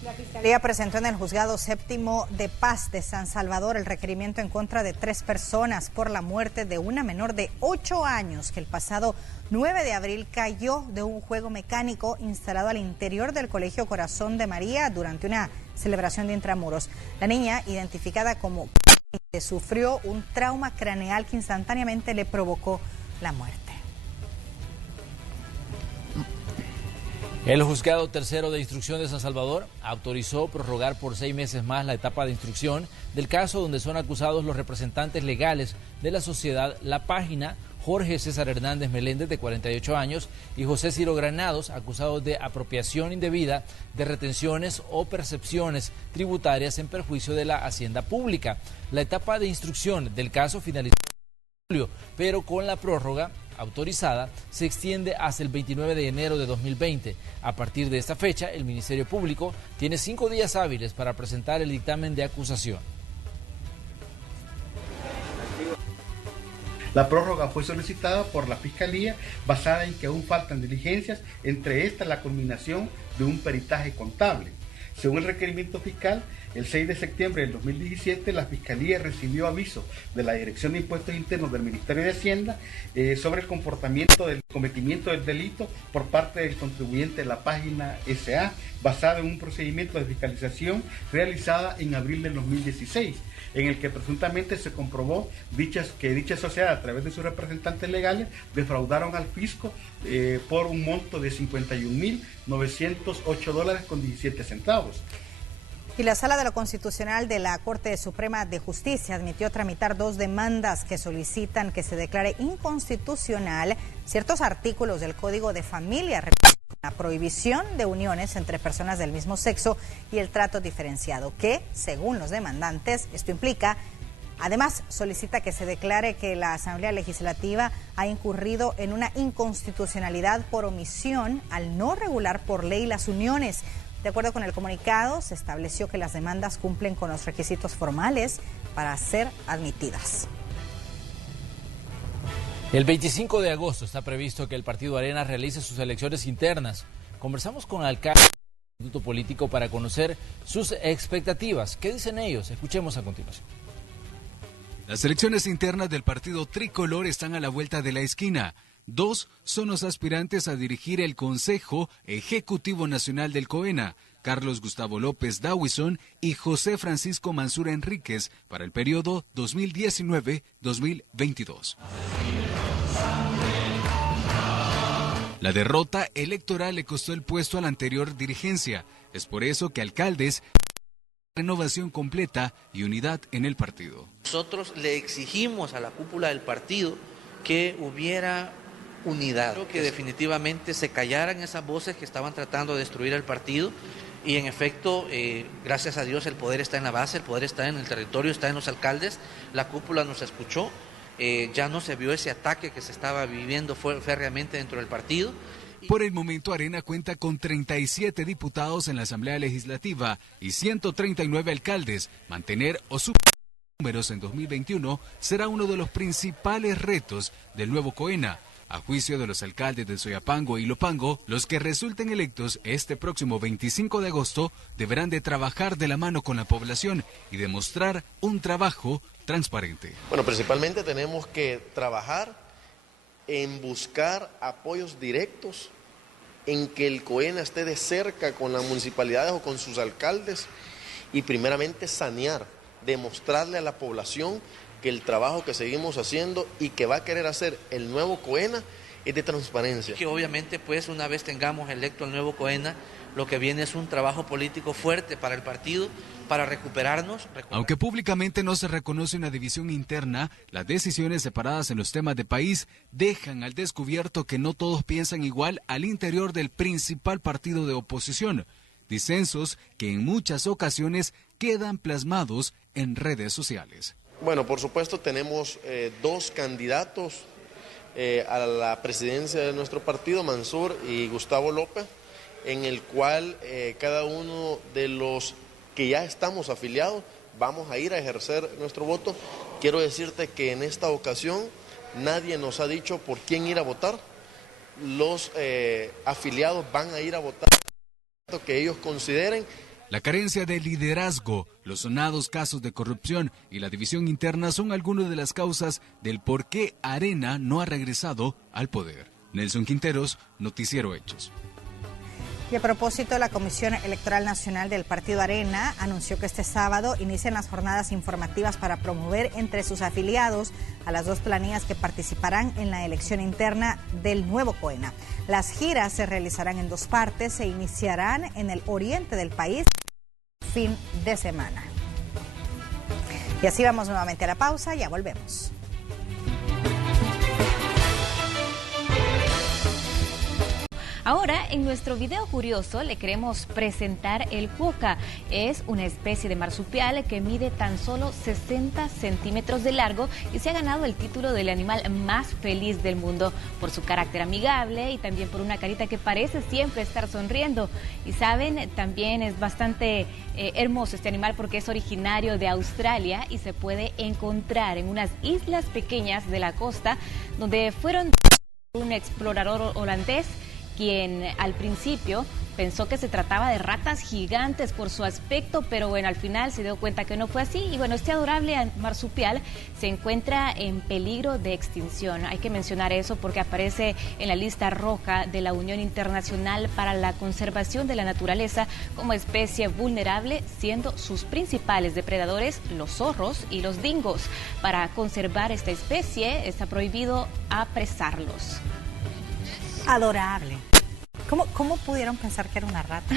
La Fiscalía presentó en el Juzgado Séptimo de Paz de San Salvador el requerimiento en contra de 3 personas por la muerte de una menor de 8 años que el pasado 9 de abril cayó de un juego mecánico instalado al interior del Colegio Corazón de María durante una celebración de intramuros. La niña, identificada como sufrió un trauma craneal que instantáneamente le provocó la muerte. El juzgado tercero de instrucción de San Salvador autorizó prorrogar por 6 meses más la etapa de instrucción del caso donde son acusados los representantes legales de la sociedad La Página, Jorge César Hernández Meléndez, de 48 años, y José Ciro Granados, acusados de apropiación indebida de retenciones o percepciones tributarias en perjuicio de la hacienda pública. La etapa de instrucción del caso finalizó en julio, pero con la prórroga autorizada se extiende hasta el 29 de enero de 2020. A partir de esta fecha, el Ministerio Público tiene 5 días hábiles para presentar el dictamen de acusación. La prórroga fue solicitada por la Fiscalía basada en que aún faltan diligencias, entre estas la culminación de un peritaje contable. Según el requerimiento fiscal, el 6 de septiembre del 2017, la Fiscalía recibió aviso de la Dirección de Impuestos Internos del Ministerio de Hacienda sobre el cometimiento del delito por parte del contribuyente La Página S.A., basado en un procedimiento de fiscalización realizada en abril del 2016, en el que presuntamente se comprobó que dicha sociedad, a través de sus representantes legales, defraudaron al fisco por un monto de $51.908.17. Y la Sala de lo Constitucional de la Corte Suprema de Justicia admitió tramitar 2 demandas que solicitan que se declare inconstitucional ciertos artículos del Código de Familia, la prohibición de uniones entre personas del mismo sexo y el trato diferenciado, que, según los demandantes, esto implica. Además, solicita que se declare que la Asamblea Legislativa ha incurrido en una inconstitucionalidad por omisión al no regular por ley las uniones. De acuerdo con el comunicado, se estableció que las demandas cumplen con los requisitos formales para ser admitidas. El 25 de agosto está previsto que el Partido Arena realice sus elecciones internas. Conversamos con el alcalde del Instituto Político para conocer sus expectativas. ¿Qué dicen ellos? Escuchemos a continuación. Las elecciones internas del partido tricolor están a la vuelta de la esquina. 2 son los aspirantes a dirigir el Consejo Ejecutivo Nacional del COENA, Carlos Gustavo López Dawison y José Francisco Mansur Enríquez, para el periodo 2019-2022. La derrota electoral le costó el puesto a la anterior dirigencia. Es por eso que alcaldes renovación completa y unidad en el partido. Nosotros le exigimos a la cúpula del partido que hubiera unidad, creo que definitivamente se callaran esas voces que estaban tratando de destruir el partido y en efecto, gracias a Dios, el poder está en la base, el poder está en el territorio, está en los alcaldes, la cúpula nos escuchó, ya no se vio ese ataque que se estaba viviendo férreamente dentro del partido. Por el momento, Arena cuenta con 37 diputados en la Asamblea Legislativa y 139 alcaldes. Mantener o superar números en 2021 será uno de los principales retos del nuevo COENA. A juicio de los alcaldes de Soyapango y Lopango, los que resulten electos este próximo 25 de agosto deberán de trabajar de la mano con la población y demostrar un trabajo transparente. Bueno, principalmente tenemos que trabajar en buscar apoyos directos, en que el COENA esté de cerca con las municipalidades o con sus alcaldes y primeramente sanear, demostrarle a la población que el trabajo que seguimos haciendo y que va a querer hacer el nuevo COENA es de transparencia. Que obviamente pues una vez tengamos electo el nuevo COENA, lo que viene es un trabajo político fuerte para el partido, para recuperarnos. Aunque públicamente no se reconoce una división interna, las decisiones separadas en los temas de país dejan al descubierto que no todos piensan igual al interior del principal partido de oposición. Disensos que en muchas ocasiones quedan plasmados en redes sociales. Bueno, por supuesto tenemos 2 candidatos a la presidencia de nuestro partido, Mansur y Gustavo López, en el cual cada uno de los que ya estamos afiliados vamos a ir a ejercer nuestro voto. Quiero decirte que en esta ocasión nadie nos ha dicho por quién ir a votar. Los afiliados van a ir a votar lo que ellos consideren. La carencia de liderazgo, los sonados casos de corrupción y la división interna son algunas de las causas del por qué Arena no ha regresado al poder. Nelson Quinteros, Noticiero Hechos. Y a propósito, la Comisión Electoral Nacional del Partido Arena anunció que este sábado inician las jornadas informativas para promover entre sus afiliados a las dos planillas que participarán en la elección interna del nuevo COENA. Las giras se realizarán en dos partes, se iniciarán en el oriente del país fin de semana. Y así vamos nuevamente a la pausa, ya volvemos. Ahora, en nuestro video curioso, le queremos presentar el cuoca. Es una especie de marsupial que mide tan solo 60 centímetros de largo y se ha ganado el título del animal más feliz del mundo por su carácter amigable y también por una carita que parece siempre estar sonriendo. Y saben, también es bastante hermoso este animal porque es originario de Australia y se puede encontrar en unas islas pequeñas de la costa donde fueron un explorador holandés quien al principio pensó que se trataba de ratas gigantes por su aspecto, pero bueno, al final se dio cuenta que no fue así. Y bueno, este adorable marsupial se encuentra en peligro de extinción. Hay que mencionar eso porque aparece en la lista roja de la Unión Internacional para la Conservación de la Naturaleza como especie vulnerable, siendo sus principales depredadores los zorros y los dingos. Para conservar esta especie está prohibido apresarlos. Adorable. ¿Cómo pudieron pensar que era una rata?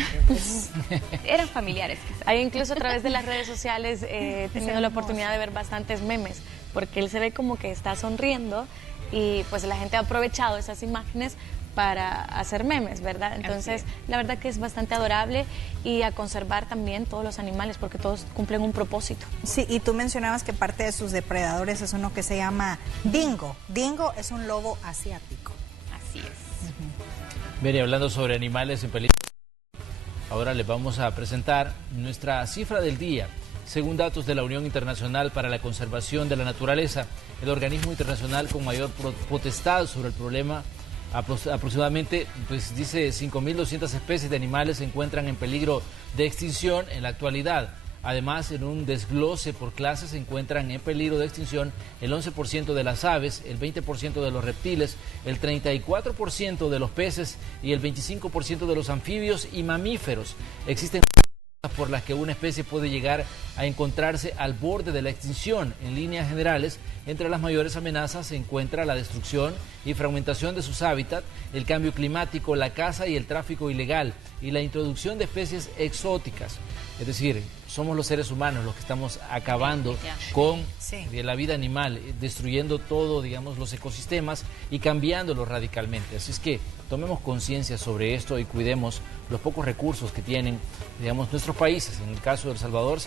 Eran familiares. Incluso a través de las redes sociales he tenido la oportunidad de ver bastantes memes, porque él se ve como que está sonriendo y pues la gente ha aprovechado esas imágenes para hacer memes, ¿verdad? Entonces, la verdad que es bastante adorable y a conservar también todos los animales porque todos cumplen un propósito. Sí, y tú mencionabas que parte de sus depredadores es uno que se llama dingo. Dingo es un lobo asiático. Así es. Bien, y hablando sobre animales en peligro, ahora les vamos a presentar nuestra cifra del día. Según datos de la Unión Internacional para la Conservación de la Naturaleza, el organismo internacional con mayor potestad sobre el problema, aproximadamente, pues dice 5.200 especies de animales se encuentran en peligro de extinción en la actualidad. Además, en un desglose por clases se encuentran en peligro de extinción el 11% de las aves, el 20% de los reptiles, el 34% de los peces y el 25% de los anfibios y mamíferos. Existen por las que una especie puede llegar a encontrarse al borde de la extinción. En líneas generales, entre las mayores amenazas se encuentra la destrucción y fragmentación de sus hábitats, el cambio climático, la caza y el tráfico ilegal y la introducción de especies exóticas. Es decir, somos los seres humanos los que estamos acabando con la vida animal, destruyendo todo, digamos, los ecosistemas y cambiándolos radicalmente. Así es que tomemos conciencia sobre esto y cuidemos los pocos recursos que tienen, digamos, nuestros países. En el caso de El Salvador,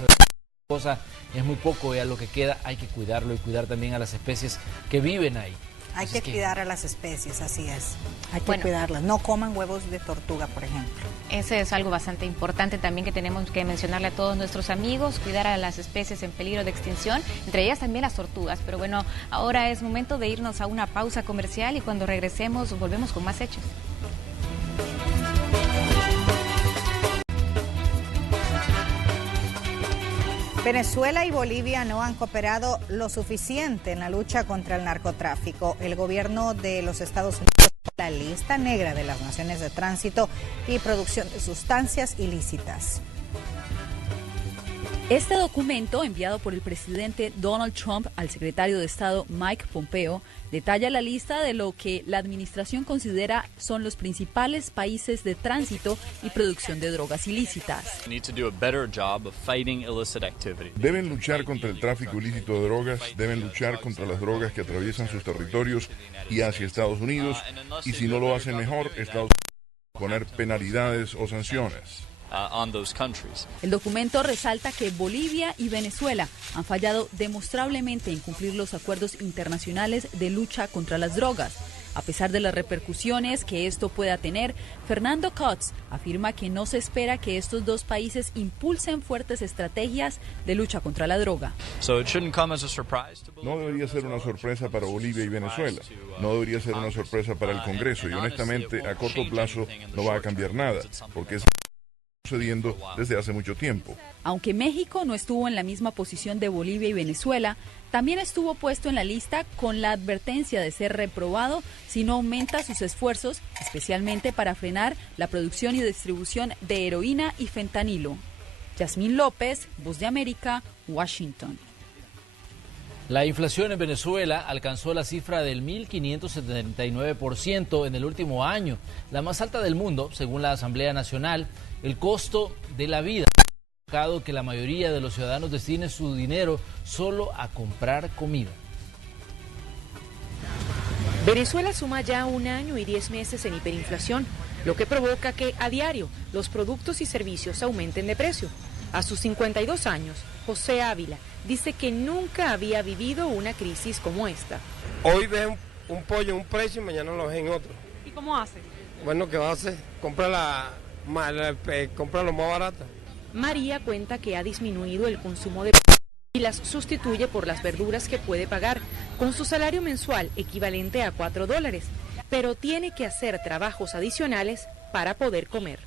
cosa es muy poco, a lo que queda hay que cuidarlo y cuidar también a las especies que viven ahí. Hay que cuidar a las especies, así es. Hay que cuidarlas. No coman huevos de tortuga, por ejemplo. Ese es algo bastante importante también que tenemos que mencionarle a todos nuestros amigos, cuidar a las especies en peligro de extinción, entre ellas también las tortugas. Pero bueno, ahora es momento de irnos a una pausa comercial y cuando regresemos volvemos con más hechos. Venezuela y Bolivia no han cooperado lo suficiente en la lucha contra el narcotráfico. El gobierno de los Estados Unidos la lista negra de las naciones de tránsito y producción de sustancias ilícitas. Este documento, enviado por el presidente Donald Trump al secretario de Estado Mike Pompeo, detalla la lista de lo que la administración considera son los principales países de tránsito y producción de drogas ilícitas. Deben luchar contra el tráfico ilícito de drogas, deben luchar contra las drogas que atraviesan sus territorios y hacia Estados Unidos, y si no lo hacen mejor, Estados Unidos va a poner penalidades o sanciones. El documento resalta que Bolivia y Venezuela han fallado demostrablemente en cumplir los acuerdos internacionales de lucha contra las drogas. A pesar de las repercusiones que esto pueda tener, Fernando Cotts afirma que no se espera que estos dos países impulsen fuertes estrategias de lucha contra la droga. No debería ser una sorpresa para Bolivia y Venezuela, no debería ser una sorpresa para el Congreso y honestamente a corto plazo no va a cambiar nada, porque es sucediendo desde hace mucho tiempo. Aunque México no estuvo en la misma posición de Bolivia y Venezuela, también estuvo puesto en la lista con la advertencia de ser reprobado si no aumenta sus esfuerzos, especialmente para frenar la producción y distribución de heroína y fentanilo. Yasmín López, Voz de América, Washington. La inflación en Venezuela alcanzó la cifra del 1.579% en el último año, la más alta del mundo, según la Asamblea Nacional. El costo de la vida ha provocado que la mayoría de los ciudadanos destine su dinero solo a comprar comida. Venezuela suma ya 1 año y 10 meses en hiperinflación, lo que provoca que a diario los productos y servicios aumenten de precio. A sus 52 años, José Ávila dice que nunca había vivido una crisis como esta. Hoy ves un pollo en un precio y mañana lo ves en otro. ¿Y cómo hace? Bueno, ¿qué va a hacer? Compra lo más barato. María cuenta que ha disminuido el consumo de y las sustituye por las verduras que puede pagar con su salario mensual equivalente a $4, pero tiene que hacer trabajos adicionales para poder comer.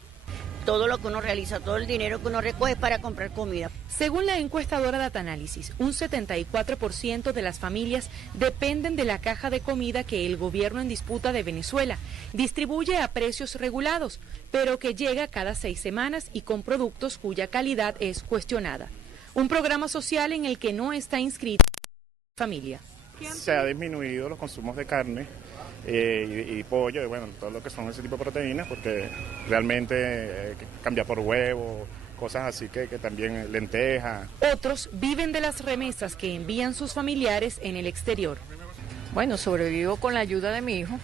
Todo lo que uno realiza, todo el dinero que uno recoge es para comprar comida. Según la encuestadora Datanalysis, un 74% de las familias dependen de la caja de comida que el gobierno en disputa de Venezuela distribuye a precios regulados, pero que llega cada 6 semanas y con productos cuya calidad es cuestionada. Un programa social en el que no está inscrita la familia. Se ha disminuido los consumos de carne y pollo, y bueno, todo lo que son ese tipo de proteínas, porque realmente cambia por huevo, cosas así que también lentejas. Otros viven de las remesas que envían sus familiares en el exterior. Bueno, sobrevivo con la ayuda de mi hijo,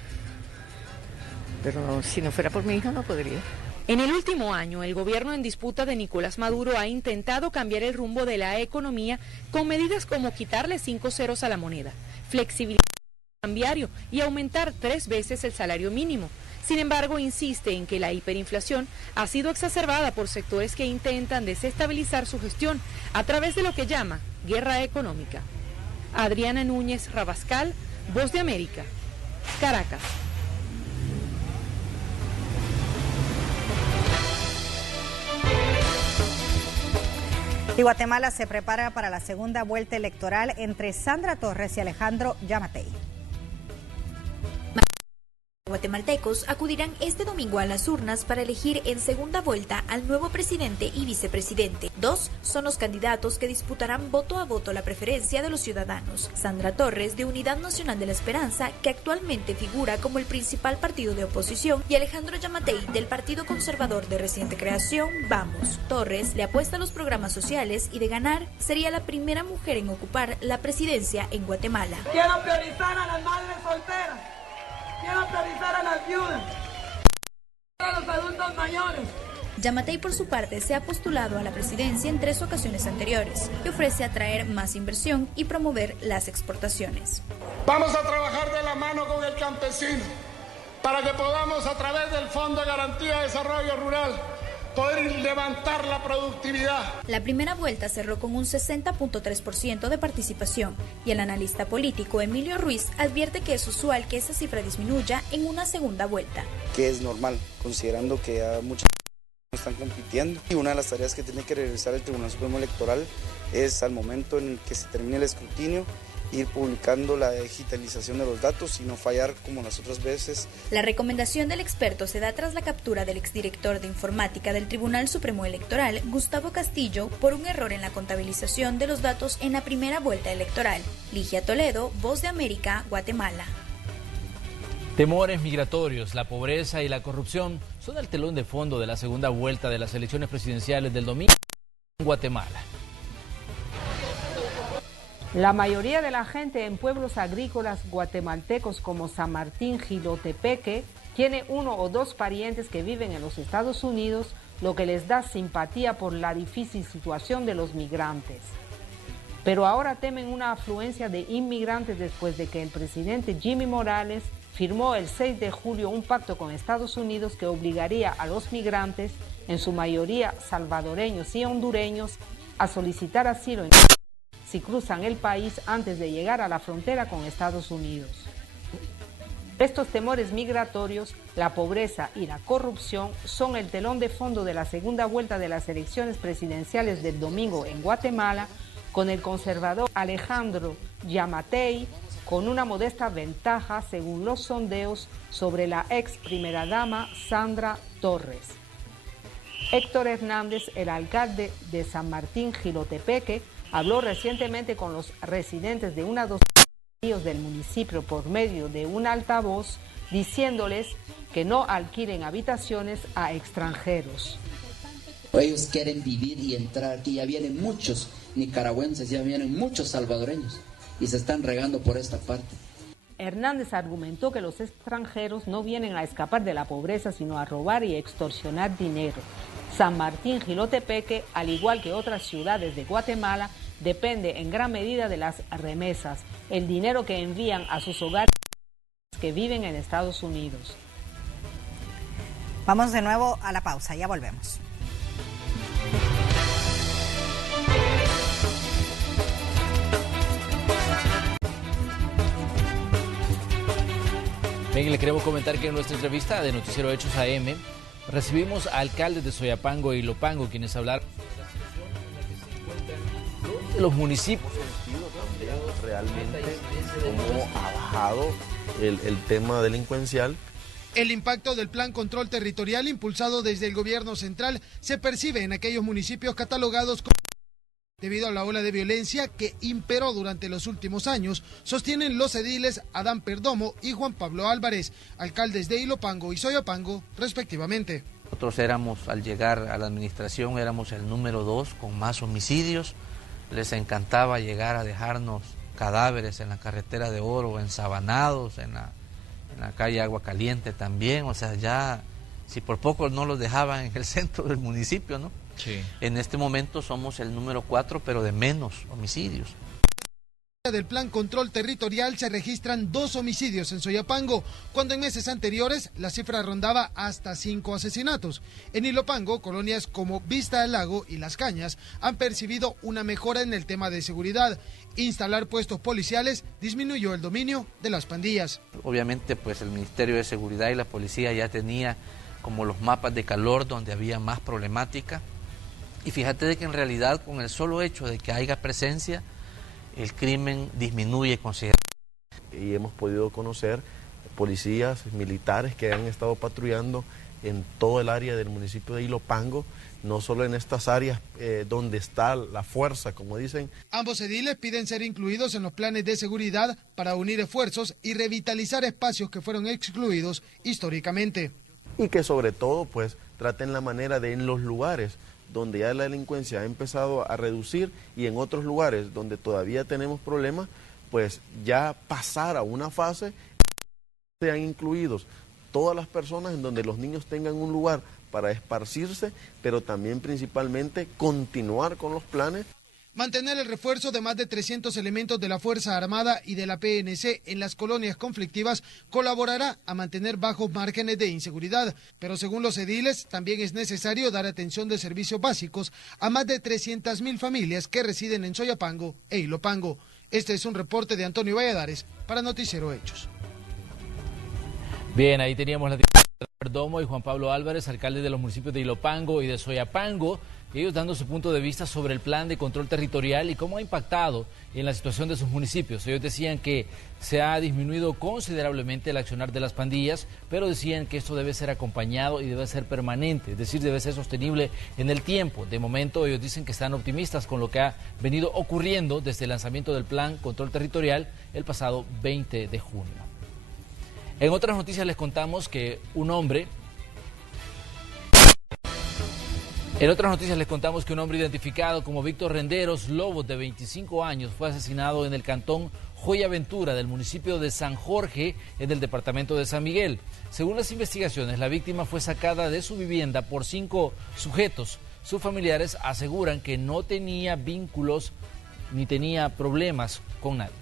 pero si no fuera por mi hijo no podría. En el último año, el gobierno en disputa de Nicolás Maduro ha intentado cambiar el rumbo de la economía con medidas como quitarle 5 ceros a la moneda, flexibilizar el cambiario y aumentar 3 veces el salario mínimo. Sin embargo, insiste en que la hiperinflación ha sido exacerbada por sectores que intentan desestabilizar su gestión a través de lo que llama guerra económica. Adriana Núñez Rabascal, Voz de América, Caracas. Y Guatemala se prepara para la segunda vuelta electoral entre Sandra Torres y Alejandro Yamatei. Guatemaltecos acudirán este domingo a las urnas para elegir en segunda vuelta al nuevo presidente y vicepresidente. 2 son los candidatos que disputarán voto a voto la preferencia de los ciudadanos. Sandra Torres, de Unidad Nacional de la Esperanza, que actualmente figura como el principal partido de oposición, y Alejandro Yamatei, del Partido Conservador de reciente creación, Vamos. Torres le apuesta a los programas sociales y, de ganar, sería la primera mujer en ocupar la presidencia en Guatemala. Quiero priorizar a las madres solteras. Quiero priorizar a las viudas, a los adultos mayores. Yamatei, por su parte, se ha postulado a la presidencia en 3 ocasiones anteriores y ofrece atraer más inversión y promover las exportaciones. Vamos a trabajar de la mano con el campesino para que podamos, a través del Fondo de Garantía de Desarrollo Rural, poder levantar la productividad. La primera vuelta cerró con un 60.3% de participación y el analista político Emilio Ruiz advierte que es usual que esa cifra disminuya en una segunda vuelta. Que es normal, considerando que ya muchas personas están compitiendo. Y una de las tareas que tiene que realizar el Tribunal Supremo Electoral es, al momento en el que se termine el escrutinio, ir publicando la digitalización de los datos y no fallar como las otras veces. La recomendación del experto se da tras la captura del exdirector de informática del Tribunal Supremo Electoral, Gustavo Castillo, por un error en la contabilización de los datos en la primera vuelta electoral. Ligia Toledo, Voz de América, Guatemala. Temores migratorios, la pobreza y la corrupción son el telón de fondo de la segunda vuelta de las elecciones presidenciales del domingo en Guatemala. La mayoría de la gente en pueblos agrícolas guatemaltecos como San Martín, Jilotepeque, tiene 1 o 2 parientes que viven en los Estados Unidos, lo que les da simpatía por la difícil situación de los migrantes. Pero ahora temen una afluencia de inmigrantes después de que el presidente Jimmy Morales firmó el 6 de julio un pacto con Estados Unidos que obligaría a los migrantes, en su mayoría salvadoreños y hondureños, a solicitar asilo si cruzan el país antes de llegar a la frontera con Estados Unidos. Estos temores migratorios, la pobreza y la corrupción son el telón de fondo de la segunda vuelta de las elecciones presidenciales del domingo en Guatemala, con el conservador Alejandro Yamatei con una modesta ventaja según los sondeos sobre la ex primera dama Sandra Torres. Héctor Hernández, el alcalde de San Martín Jilotepeque, habló recientemente con los residentes de una docena de barrios del municipio por medio de un altavoz, diciéndoles que no alquilen habitaciones a extranjeros. Ellos quieren vivir y entrar aquí, ya vienen muchos nicaragüenses, ya vienen muchos salvadoreños y se están regando por esta parte. Hernández argumentó que los extranjeros no vienen a escapar de la pobreza, sino a robar y extorsionar dinero. San Martín Jilotepeque, al igual que otras ciudades de Guatemala, depende en gran medida de las remesas, el dinero que envían a sus hogares que viven en Estados Unidos. Vamos de nuevo a la pausa, ya volvemos. Bien, le queremos comentar que en nuestra entrevista de Noticiero Hechos AM recibimos a alcaldes de Soyapango e Ilopango, quienes hablaron de los municipios. Realmente cómo ha bajado el tema delincuencial. El impacto del Plan Control Territorial impulsado desde el gobierno central se percibe en aquellos municipios catalogados como debido a la ola de violencia que imperó durante los últimos años, sostienen los ediles Adán Perdomo y Juan Pablo Álvarez, alcaldes de Ilopango y Soyapango, respectivamente. Nosotros éramos, al llegar a la administración, éramos el número 2 con más homicidios. Les encantaba llegar a dejarnos cadáveres en la carretera de Oro, ensabanados, en la calle Agua Caliente también. O sea, ya, si por poco no los dejaban en el centro del municipio, ¿no? Sí. En este momento somos el número 4, pero de menos homicidios. Del Plan Control Territorial se registran 2 homicidios en Soyapango, cuando en meses anteriores la cifra rondaba hasta 5 asesinatos. En Ilopango, colonias como Vista del Lago y Las Cañas han percibido una mejora en el tema de seguridad. Instalar puestos policiales disminuyó el dominio de las pandillas. Obviamente, pues el Ministerio de Seguridad y la policía ya tenía como los mapas de calor donde había más problemática. Y fíjate de que en realidad con el solo hecho de que haya presencia, el crimen disminuye considerablemente. Y hemos podido conocer policías, militares que han estado patrullando en todo el área del municipio de Ilopango, no solo en estas áreas donde está la fuerza, como dicen. Ambos ediles piden ser incluidos en los planes de seguridad para unir esfuerzos y revitalizar espacios que fueron excluidos históricamente. Y que sobre todo pues traten la manera de en los lugares donde ya la delincuencia ha empezado a reducir y en otros lugares donde todavía tenemos problemas, pues ya pasar a una fase, sean incluidos todas las personas en donde los niños tengan un lugar para esparcirse, pero también principalmente continuar con los planes. Mantener el refuerzo de más de 300 elementos de la Fuerza Armada y de la PNC en las colonias conflictivas colaborará a mantener bajos márgenes de inseguridad, pero según los ediles también es necesario dar atención de servicios básicos a más de 300.000 familias que residen en Soyapango e Ilopango. Este es un reporte de Antonio Valladares para Noticiero Hechos. Bien, ahí teníamos la Perdomo y Juan Pablo Álvarez, alcaldes de los municipios de Ilopango y de Soyapango, ellos dando su punto de vista sobre el plan de control territorial y cómo ha impactado en la situación de sus municipios. Ellos decían que se ha disminuido considerablemente el accionar de las pandillas, pero decían que esto debe ser acompañado y debe ser permanente, es decir, debe ser sostenible en el tiempo. De momento ellos dicen que están optimistas con lo que ha venido ocurriendo desde el lanzamiento del plan control territorial el pasado 20 de junio. En otras noticias les contamos que un hombre identificado como Víctor Renderos Lobos, de 25 años, fue asesinado en el cantón Joya Ventura del municipio de San Jorge, en el departamento de San Miguel. Según las investigaciones, la víctima fue sacada de su vivienda por 5 sujetos. Sus familiares aseguran que no tenía vínculos ni tenía problemas con nadie.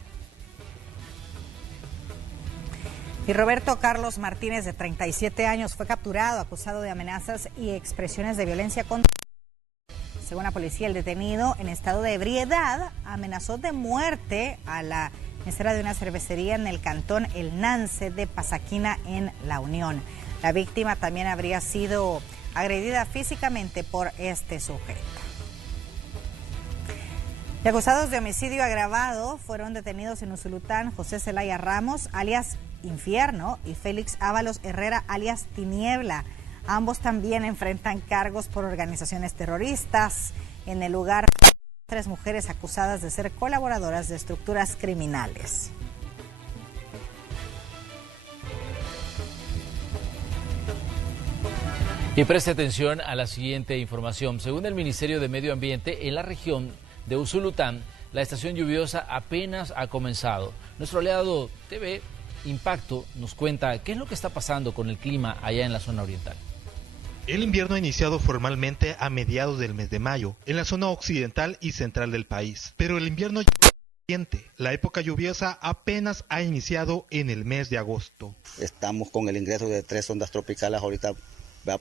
Y Roberto Carlos Martínez, de 37 años, fue capturado acusado de amenazas y expresiones de violencia contra. Según la policía, el detenido, en estado de ebriedad, amenazó de muerte a la mesera de una cervecería en el cantón El Nance de Pasaquina, en La Unión. La víctima también habría sido agredida físicamente por este sujeto. Y acusados de homicidio agravado fueron detenidos en Usulután José Zelaya Ramos, alias Infierno, y Félix Ábalos Herrera, alias Tiniebla. Ambos también enfrentan cargos por organizaciones terroristas. En el lugar, 3 mujeres acusadas de ser colaboradoras de estructuras criminales. Y preste atención a la siguiente información. Según el Ministerio de Medio Ambiente, en la región de Usulután, la estación lluviosa apenas ha comenzado. Nuestro aliado TV Impacto nos cuenta qué es lo que está pasando con el clima allá en la zona oriental. El invierno ha iniciado formalmente a mediados del mes de mayo, en la zona occidental y central del país. Pero el invierno siguiente, la época lluviosa, apenas ha iniciado en el mes de agosto. Estamos con el ingreso de 3 ondas tropicales ahorita,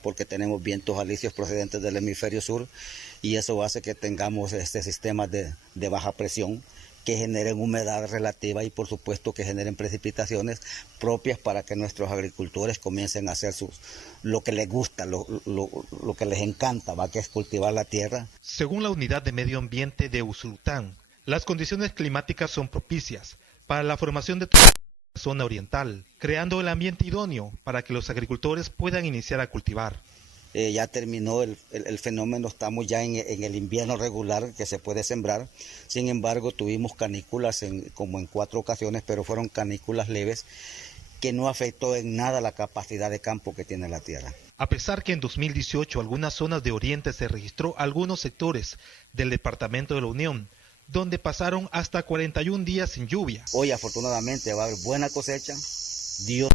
porque tenemos vientos alisios procedentes del hemisferio sur, y eso hace que tengamos este sistema de baja presión que generen humedad relativa y por supuesto que generen precipitaciones propias para que nuestros agricultores comiencen a hacer lo que les gusta, lo que les encanta, que es cultivar la tierra. Según la Unidad de Medio Ambiente de Usulután, las condiciones climáticas son propicias para la formación de la zona oriental, creando el ambiente idóneo para que los agricultores puedan iniciar a cultivar. Ya terminó el fenómeno, estamos ya en el invierno regular que se puede sembrar. Sin embargo, tuvimos canículas como en 4 ocasiones, pero fueron canículas leves que no afectó en nada la capacidad de campo que tiene la tierra. A pesar que en 2018 algunas zonas de Oriente se registró algunos sectores del departamento de la Unión, donde pasaron hasta 41 días sin lluvia. Hoy afortunadamente va a haber buena cosecha. Dios,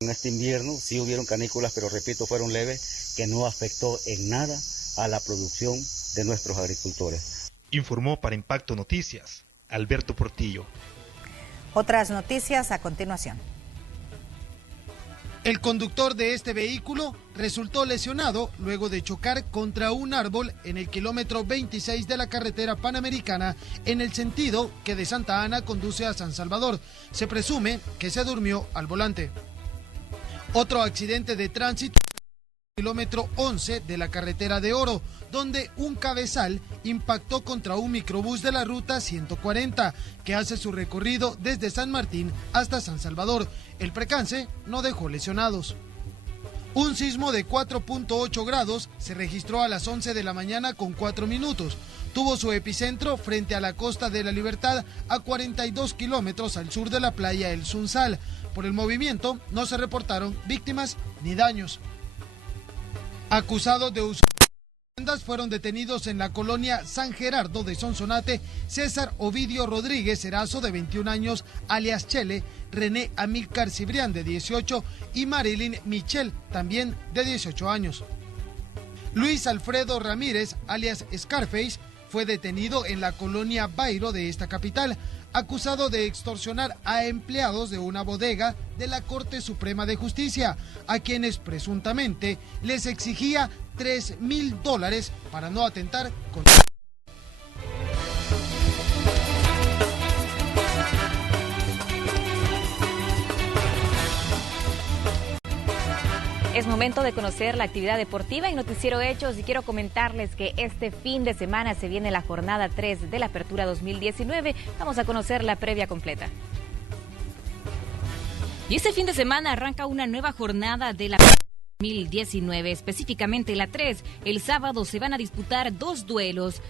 en este invierno sí hubieron canículas, pero repito, fueron leves, que no afectó en nada a la producción de nuestros agricultores. Informó para Impacto Noticias, Alberto Portillo. Otras noticias a continuación. El conductor de este vehículo resultó lesionado luego de chocar contra un árbol en el kilómetro 26 de la carretera panamericana en el sentido que de Santa Ana conduce a San Salvador. Se presume que se durmió al volante. Otro accidente de tránsito en el kilómetro 11 de la carretera de Oro, donde un cabezal impactó contra un microbús de la ruta 140 que hace su recorrido desde San Martín hasta San Salvador. El percance no dejó lesionados. Un sismo de 4.8 grados se registró a las 11 de la mañana con 4 minutos. Tuvo su epicentro frente a la Costa de la Libertad, a 42 kilómetros al sur de la playa El Sunsal. Por el movimiento no se reportaron víctimas ni daños. Acusados de uso fueron detenidos en la colonia San Gerardo de Sonsonate César Ovidio Rodríguez Erazo, de 21 años, alias Chele, René Amílcar Cibrián, de 18, y Marilyn Michel, también de 18 años. Luis Alfredo Ramírez, alias Scarface, fue detenido en la colonia Bairo de esta capital, acusado de extorsionar a empleados de una bodega de la Corte Suprema de Justicia, a quienes presuntamente les exigía $3,000 para no atentar contra... Es momento de conocer la actividad deportiva en Noticiero Hechos, y quiero comentarles que este fin de semana se viene la jornada 3 de la Apertura 2019. Vamos a conocer la previa completa. Y este fin de semana arranca una nueva jornada de la 2019, específicamente la 3. El sábado se van a disputar 2 duelos.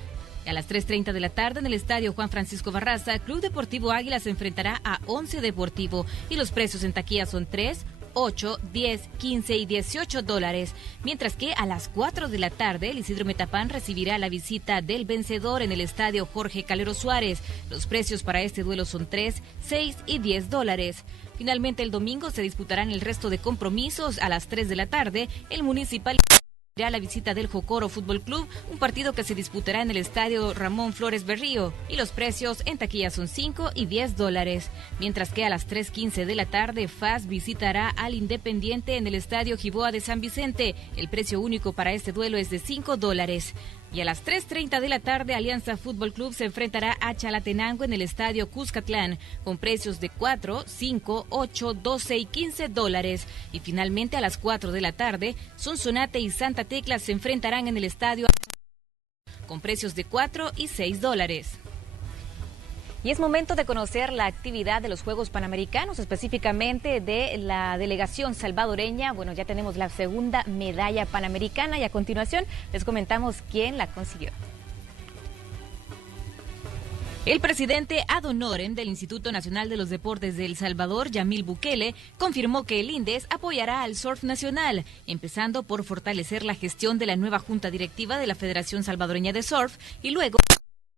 A las 3:30 de la tarde en el estadio Juan Francisco Barraza, Club Deportivo Águila se enfrentará a Once Deportivo, y los precios en taquilla son 3, 8, 10, 15 y $18, mientras que a las 4 de la tarde el Isidro Metapán recibirá la visita del vencedor en el estadio Jorge Calero Suárez. Los precios para este duelo son 3, 6 y $10. Finalmente el domingo se disputarán el resto de compromisos. A las 3 de la tarde el Municipal a la visita del Jocoro Fútbol Club, un partido que se disputará en el estadio Ramón Flores Berrío, y los precios en taquilla son 5 y $10, mientras que a las 3:15 de la tarde FAS visitará al Independiente en el estadio Giboa de San Vicente. El precio único para este duelo es de $5. Y a las 3:30 de la tarde, Alianza Fútbol Club se enfrentará a Chalatenango en el estadio Cuscatlán, con precios de 4, 5, 8, 12 y 15 dólares. Y finalmente a las 4 de la tarde, Sonsonate y Santa Tecla se enfrentarán en el estadio con precios de 4 y 6 dólares. Y es momento de conocer la actividad de los Juegos Panamericanos, específicamente de la delegación salvadoreña. Bueno, ya tenemos la segunda medalla panamericana y a continuación les comentamos quién la consiguió. El presidente ad honorem del Instituto Nacional de los Deportes de El Salvador, Yamil Bukele, confirmó que el INDES apoyará al surf nacional, empezando por fortalecer la gestión de la nueva junta directiva de la Federación Salvadoreña de Surf y luego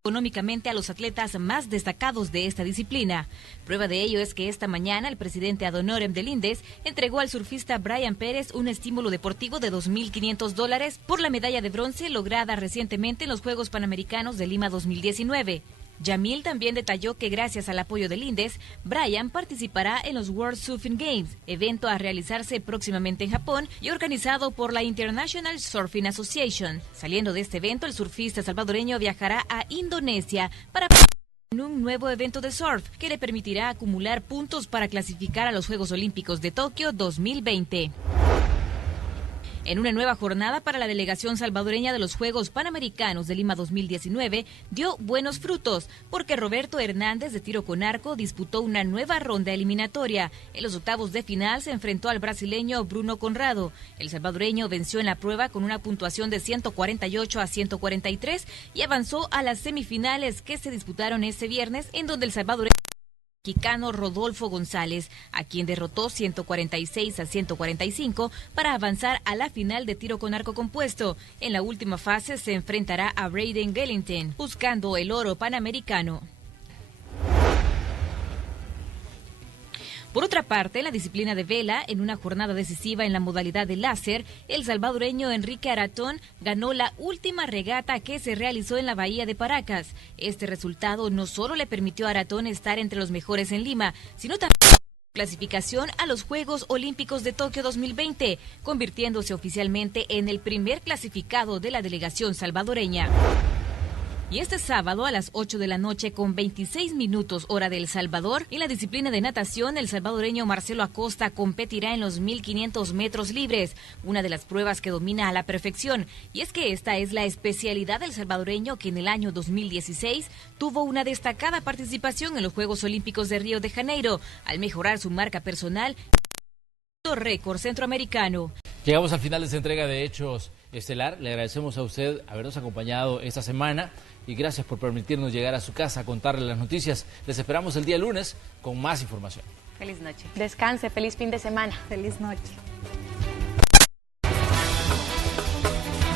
económicamente a los atletas más destacados de esta disciplina. Prueba de ello es que esta mañana el presidente ad honorem del INDES entregó al surfista Brian Pérez un estímulo deportivo de $2.500 por la medalla de bronce lograda recientemente en los Juegos Panamericanos de Lima 2019. Yamil también detalló que gracias al apoyo del INDES, Brian participará en los World Surfing Games, evento a realizarse próximamente en Japón y organizado por la International Surfing Association. Saliendo de este evento, el surfista salvadoreño viajará a Indonesia para en un nuevo evento de surf que le permitirá acumular puntos para clasificar a los Juegos Olímpicos de Tokio 2020. En una nueva jornada para la delegación salvadoreña de los Juegos Panamericanos de Lima 2019 dio buenos frutos, porque Roberto Hernández de tiro con arco disputó una nueva ronda eliminatoria. En los octavos de final se enfrentó al brasileño Bruno Conrado. El salvadoreño venció en la prueba con una puntuación de 148 a 143 y avanzó a las semifinales que se disputaron este viernes, en donde el salvadoreño mexicano Rodolfo González, a quien derrotó 146 a 145 para avanzar a la final de tiro con arco compuesto. En la última fase se enfrentará a Braden Gellington, buscando el oro panamericano. Por otra parte, en la disciplina de vela, en una jornada decisiva en la modalidad de láser, el salvadoreño Enrique Aratón ganó la última regata que se realizó en la bahía de Paracas. Este resultado no solo le permitió a Aratón estar entre los mejores en Lima, sino también clasificación a los Juegos Olímpicos de Tokio 2020, convirtiéndose oficialmente en el primer clasificado de la delegación salvadoreña. Y este sábado a las 8 de la noche con 26 minutos hora de El Salvador, en la disciplina de natación, el salvadoreño Marcelo Acosta competirá en los 1.500 metros libres, una de las pruebas que domina a la perfección. Y es que esta es la especialidad del salvadoreño, que en el año 2016 tuvo una destacada participación en los Juegos Olímpicos de Río de Janeiro, al mejorar su marca personal, récord centroamericano. Llegamos al final de esta entrega de Hechos Estelar. Le agradecemos a usted habernos acompañado esta semana y gracias por permitirnos llegar a su casa a contarle las noticias. Les esperamos el día lunes con más información. Feliz noche. Descanse, feliz fin de semana. Feliz noche.